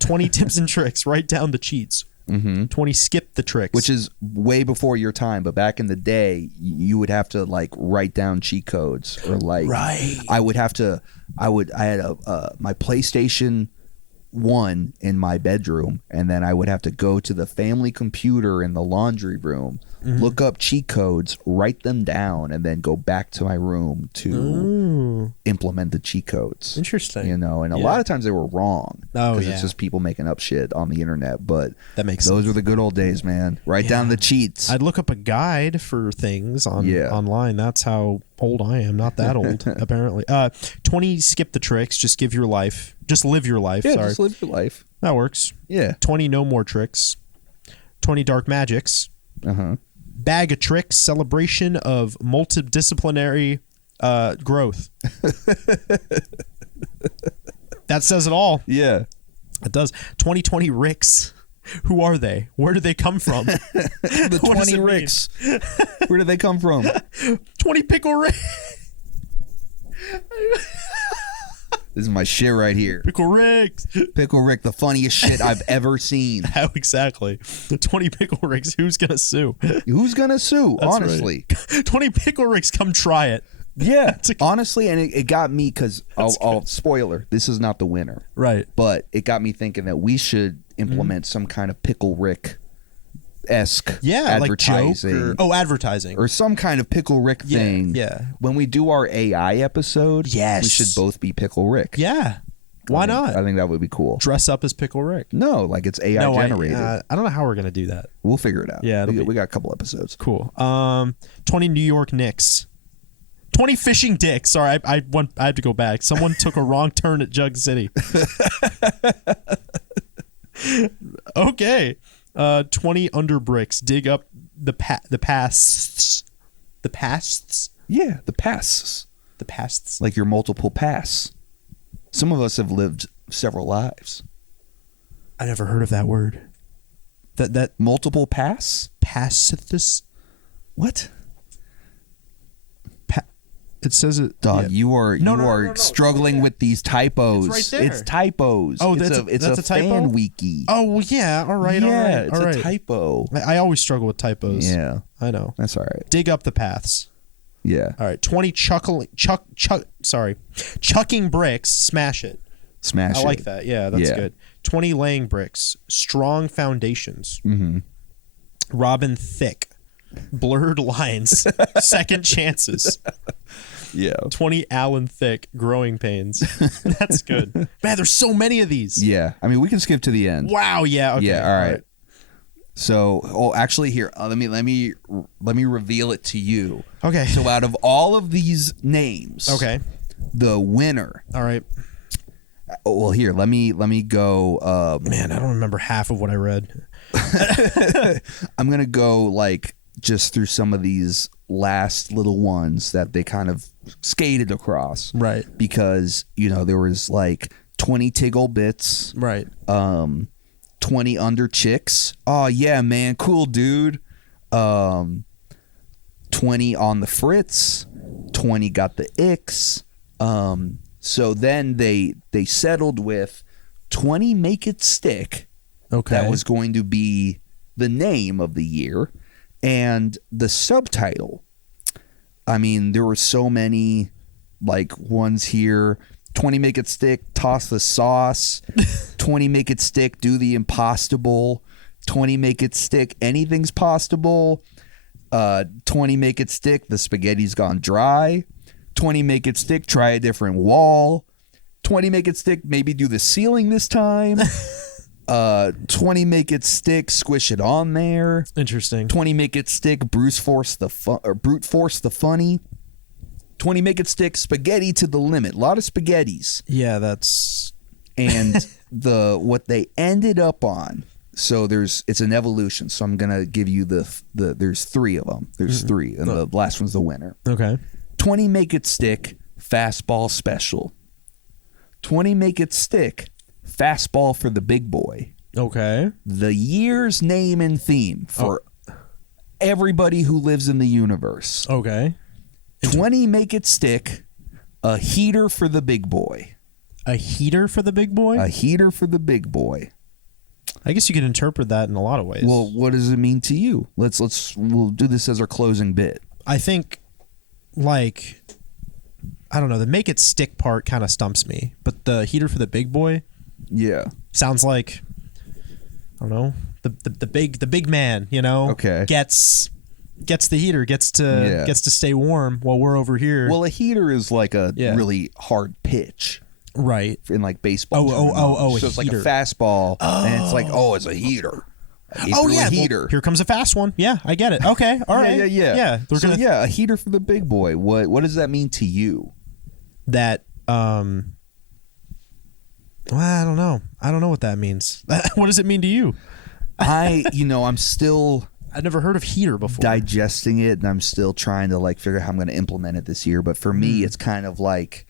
20 tips and tricks. Write down the cheats. 20 skip the tricks, which is way before your time, but back in the day you would have to like write down cheat codes, or like I had my PlayStation 1 in my bedroom, and then I would have to go to the family computer in the laundry room, look up cheat codes, write them down, and then go back to my room to implement the cheat codes. Interesting. You know, and a lot of times they were wrong. Oh, because it's just people making up shit on the internet. But that makes those sense. were the good old days, man. Write down the cheats. I'd look up a guide for things online. That's how old I am. Not that old, apparently. 20 skip the tricks. Just live your life. Yeah, Sorry. just live your life. That works. Yeah. 20 no more tricks. 20 dark magics. Bag of tricks. Celebration of multidisciplinary growth. That says it all. Yeah. It does. 2020 Ricks. Who are they? Where do they come from? The 20 Ricks. Where do they come from? 20 Pickle Rick. This is my shit right here. Pickle Ricks. Pickle Rick, the funniest shit I've ever seen. How exactly? 20 Pickle Ricks. Who's going to sue? Who's going to sue? That's honestly. Right. 20 Pickle Ricks. Come try it. Yeah. Honestly, and it got me because, I'll spoiler, this is not the winner. Right. But it got me thinking that we should implement some kind of Pickle Rick-esque advertising. Like advertising. Or some kind of Pickle Rick thing. Yeah. When we do our AI episode, we should both be Pickle Rick. Yeah. Why not? I think that would be cool. Dress up as Pickle Rick. No, like it's AI generated. I don't know how we're going to do that. We'll figure it out. Yeah. We got a couple episodes. Cool. 20 New York Knicks. 20 fishing dicks. Sorry, I have to go back. Someone took a wrong turn at Jug City. Okay. 20 under bricks. Dig up the pasts. The pasts? Yeah, the pasts. The pasts. Like your multiple pasts. Some of us have lived several lives. I never heard of that word. That multiple pasts? Pasts? What? It says it. Dog, you are struggling with these typos. It's right there. It's typos. Oh, it's a typo? fan wiki. Oh, yeah. All right. Yeah, all right. it's a typo. I always struggle with typos. Yeah. I know. That's all right. Dig up the paths. Yeah. All right. 20 chucking bricks. Smash it. Smash it. I like that. Yeah, that's good. 20 laying bricks. Strong foundations. Robin Thicke. Blurred lines. Second chances. Yeah. 20 Alan Thicke. Growing pains. That's good. Man, there's so many of these. Yeah. I mean, we can skip to the end. Wow. Yeah. Okay. Yeah. All right. So, actually, here, let me reveal it to you. Okay. So, out of all of these names, the winner. All right. Well, here, let me go. Man, I don't remember half of what I read. I'm gonna go like just through some of these last little ones that they kind of skated across, right? Because there was like 20 Tiggle bits, right? 20 under chicks. Oh yeah, man, cool dude. 20 on the fritz. 20 got the icks. So then they settled with 20 make it stick. Okay. That was going to be the name of the year. And the subtitle, I mean, there were so many like ones here. 20 make it stick, toss the sauce. 20 make it stick, do the impossible. 20 make it stick, anything's possible. 20 make it stick, the spaghetti's gone dry. 20 make it stick, try a different wall. 20 make it stick, maybe do the ceiling this time. 20 make it stick, squish it on there. Interesting. 20 make it stick, brute force the funny. 20 make it stick, spaghetti to the limit. A lot of spaghettis. Yeah, that's and what they ended up on So it's an evolution. So I'm gonna give you there's 3 of them. There's 3, and the last one's the winner. Okay. 20 make it stick, fastball special. 20 make it stick, fastball for the big boy. Okay. The year's name and theme for everybody who lives in the universe. Okay. 20 make it stick, a heater for the big boy. A heater for the big boy? A heater for the big boy. I guess you could interpret that in a lot of ways. Well, what does it mean to you? We'll do this as our closing bit. I think, like, I don't know, the make it stick part kind of stumps me, but the heater for the big boy, yeah, sounds like, I don't know, the big man, you know, okay, gets the heater, gets to stay warm while we're over here. Well, a heater is like a really hard pitch. Right. In like baseball. So it's like a fastball, and it's like, it's a heater. A heater. Well, here comes a fast one. Yeah, I get it. Okay, all right. Yeah. A heater for the big boy. What does that mean to you? That well, I don't know. I don't know what that means. What does it mean to you? I'm still. I've never heard of heater before. Digesting it, and I'm still trying to like figure out how I'm going to implement it this year. But for me, it's kind of like,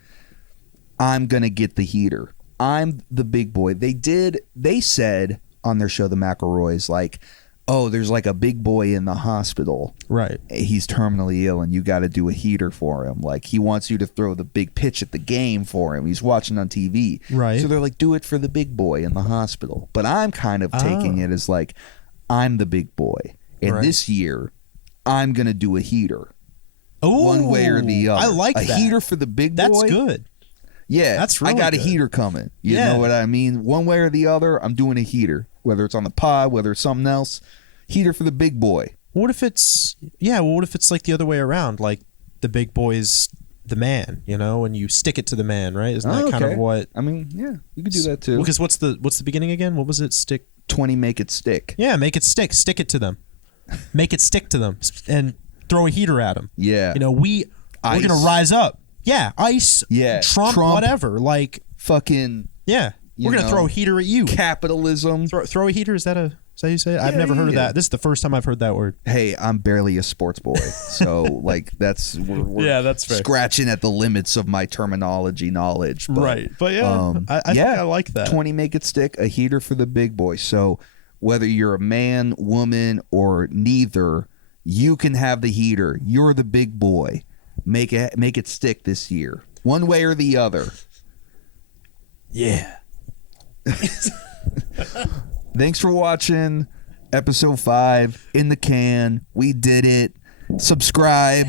I'm going to get the heater. I'm the big boy. They said on their show, the McElroys, like, there's like a big boy in the hospital. Right. He's terminally ill, and you got to do a heater for him. Like, he wants you to throw the big pitch at the game for him. He's watching on TV. Right. So they're like, do it for the big boy in the hospital. But I'm kind of taking it as like, I'm the big boy. And this year, I'm going to do a heater. Oh, one way or the other. I like that. A heater for the big boy. That's good. Yeah, that's really I got good. A heater coming. You know what I mean? One way or the other, I'm doing a heater. Whether it's on the pod, whether it's something else. Heater for the big boy. What if it's what if it's like the other way around? Like the big boy's the man, you know, and you stick it to the man, right? Isn't that kind of what? I mean, yeah, you could do that too. Because what's the beginning again? What was it? Stick 20, make it stick. Yeah, make it stick. Stick it to them. Make it stick to them, and throw a heater at them. Yeah, you know, we're gonna rise up. Yeah, ice. Yeah, Trump, whatever. Like fucking. Yeah, we're gonna throw a heater at you. Capitalism. Throw a heater. Is that how you say it? I've never heard of that. This is the first time I've heard that word. Hey, I'm barely a sports boy, so like that's we're that's fair. Scratching at the limits of my terminology knowledge. But, right, but I think I like that. 20 make it stick, a heater for the big boy. So whether you're a man, woman, or neither, you can have the heater. You're the big boy. Make it stick this year, one way or the other. Yeah. Thanks for watching episode 5 in the can. We did it. Subscribe,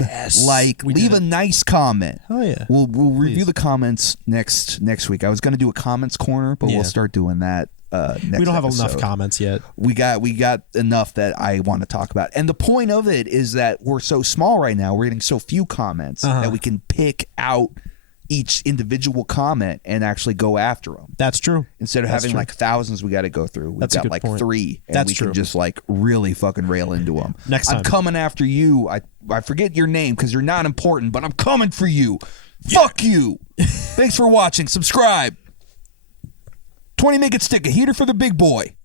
leave a nice comment. Oh yeah. We'll review the comments next week. I was going to do a comments corner, but we'll start doing that next We don't have episode. enough comments yet. We got enough that I want to talk about. And the point of it is that we're so small right now. We're getting so few comments that we can pick out each individual comment and actually go after them. That's true. Instead of having like thousands we got to go through, we've got like 3, and we can just like really fucking rail into them. Next time. I'm coming after you. I forget your name because you're not important, but I'm coming for you. Fuck you. Thanks for watching. Subscribe. 20 make it stick, a heater for the big boy.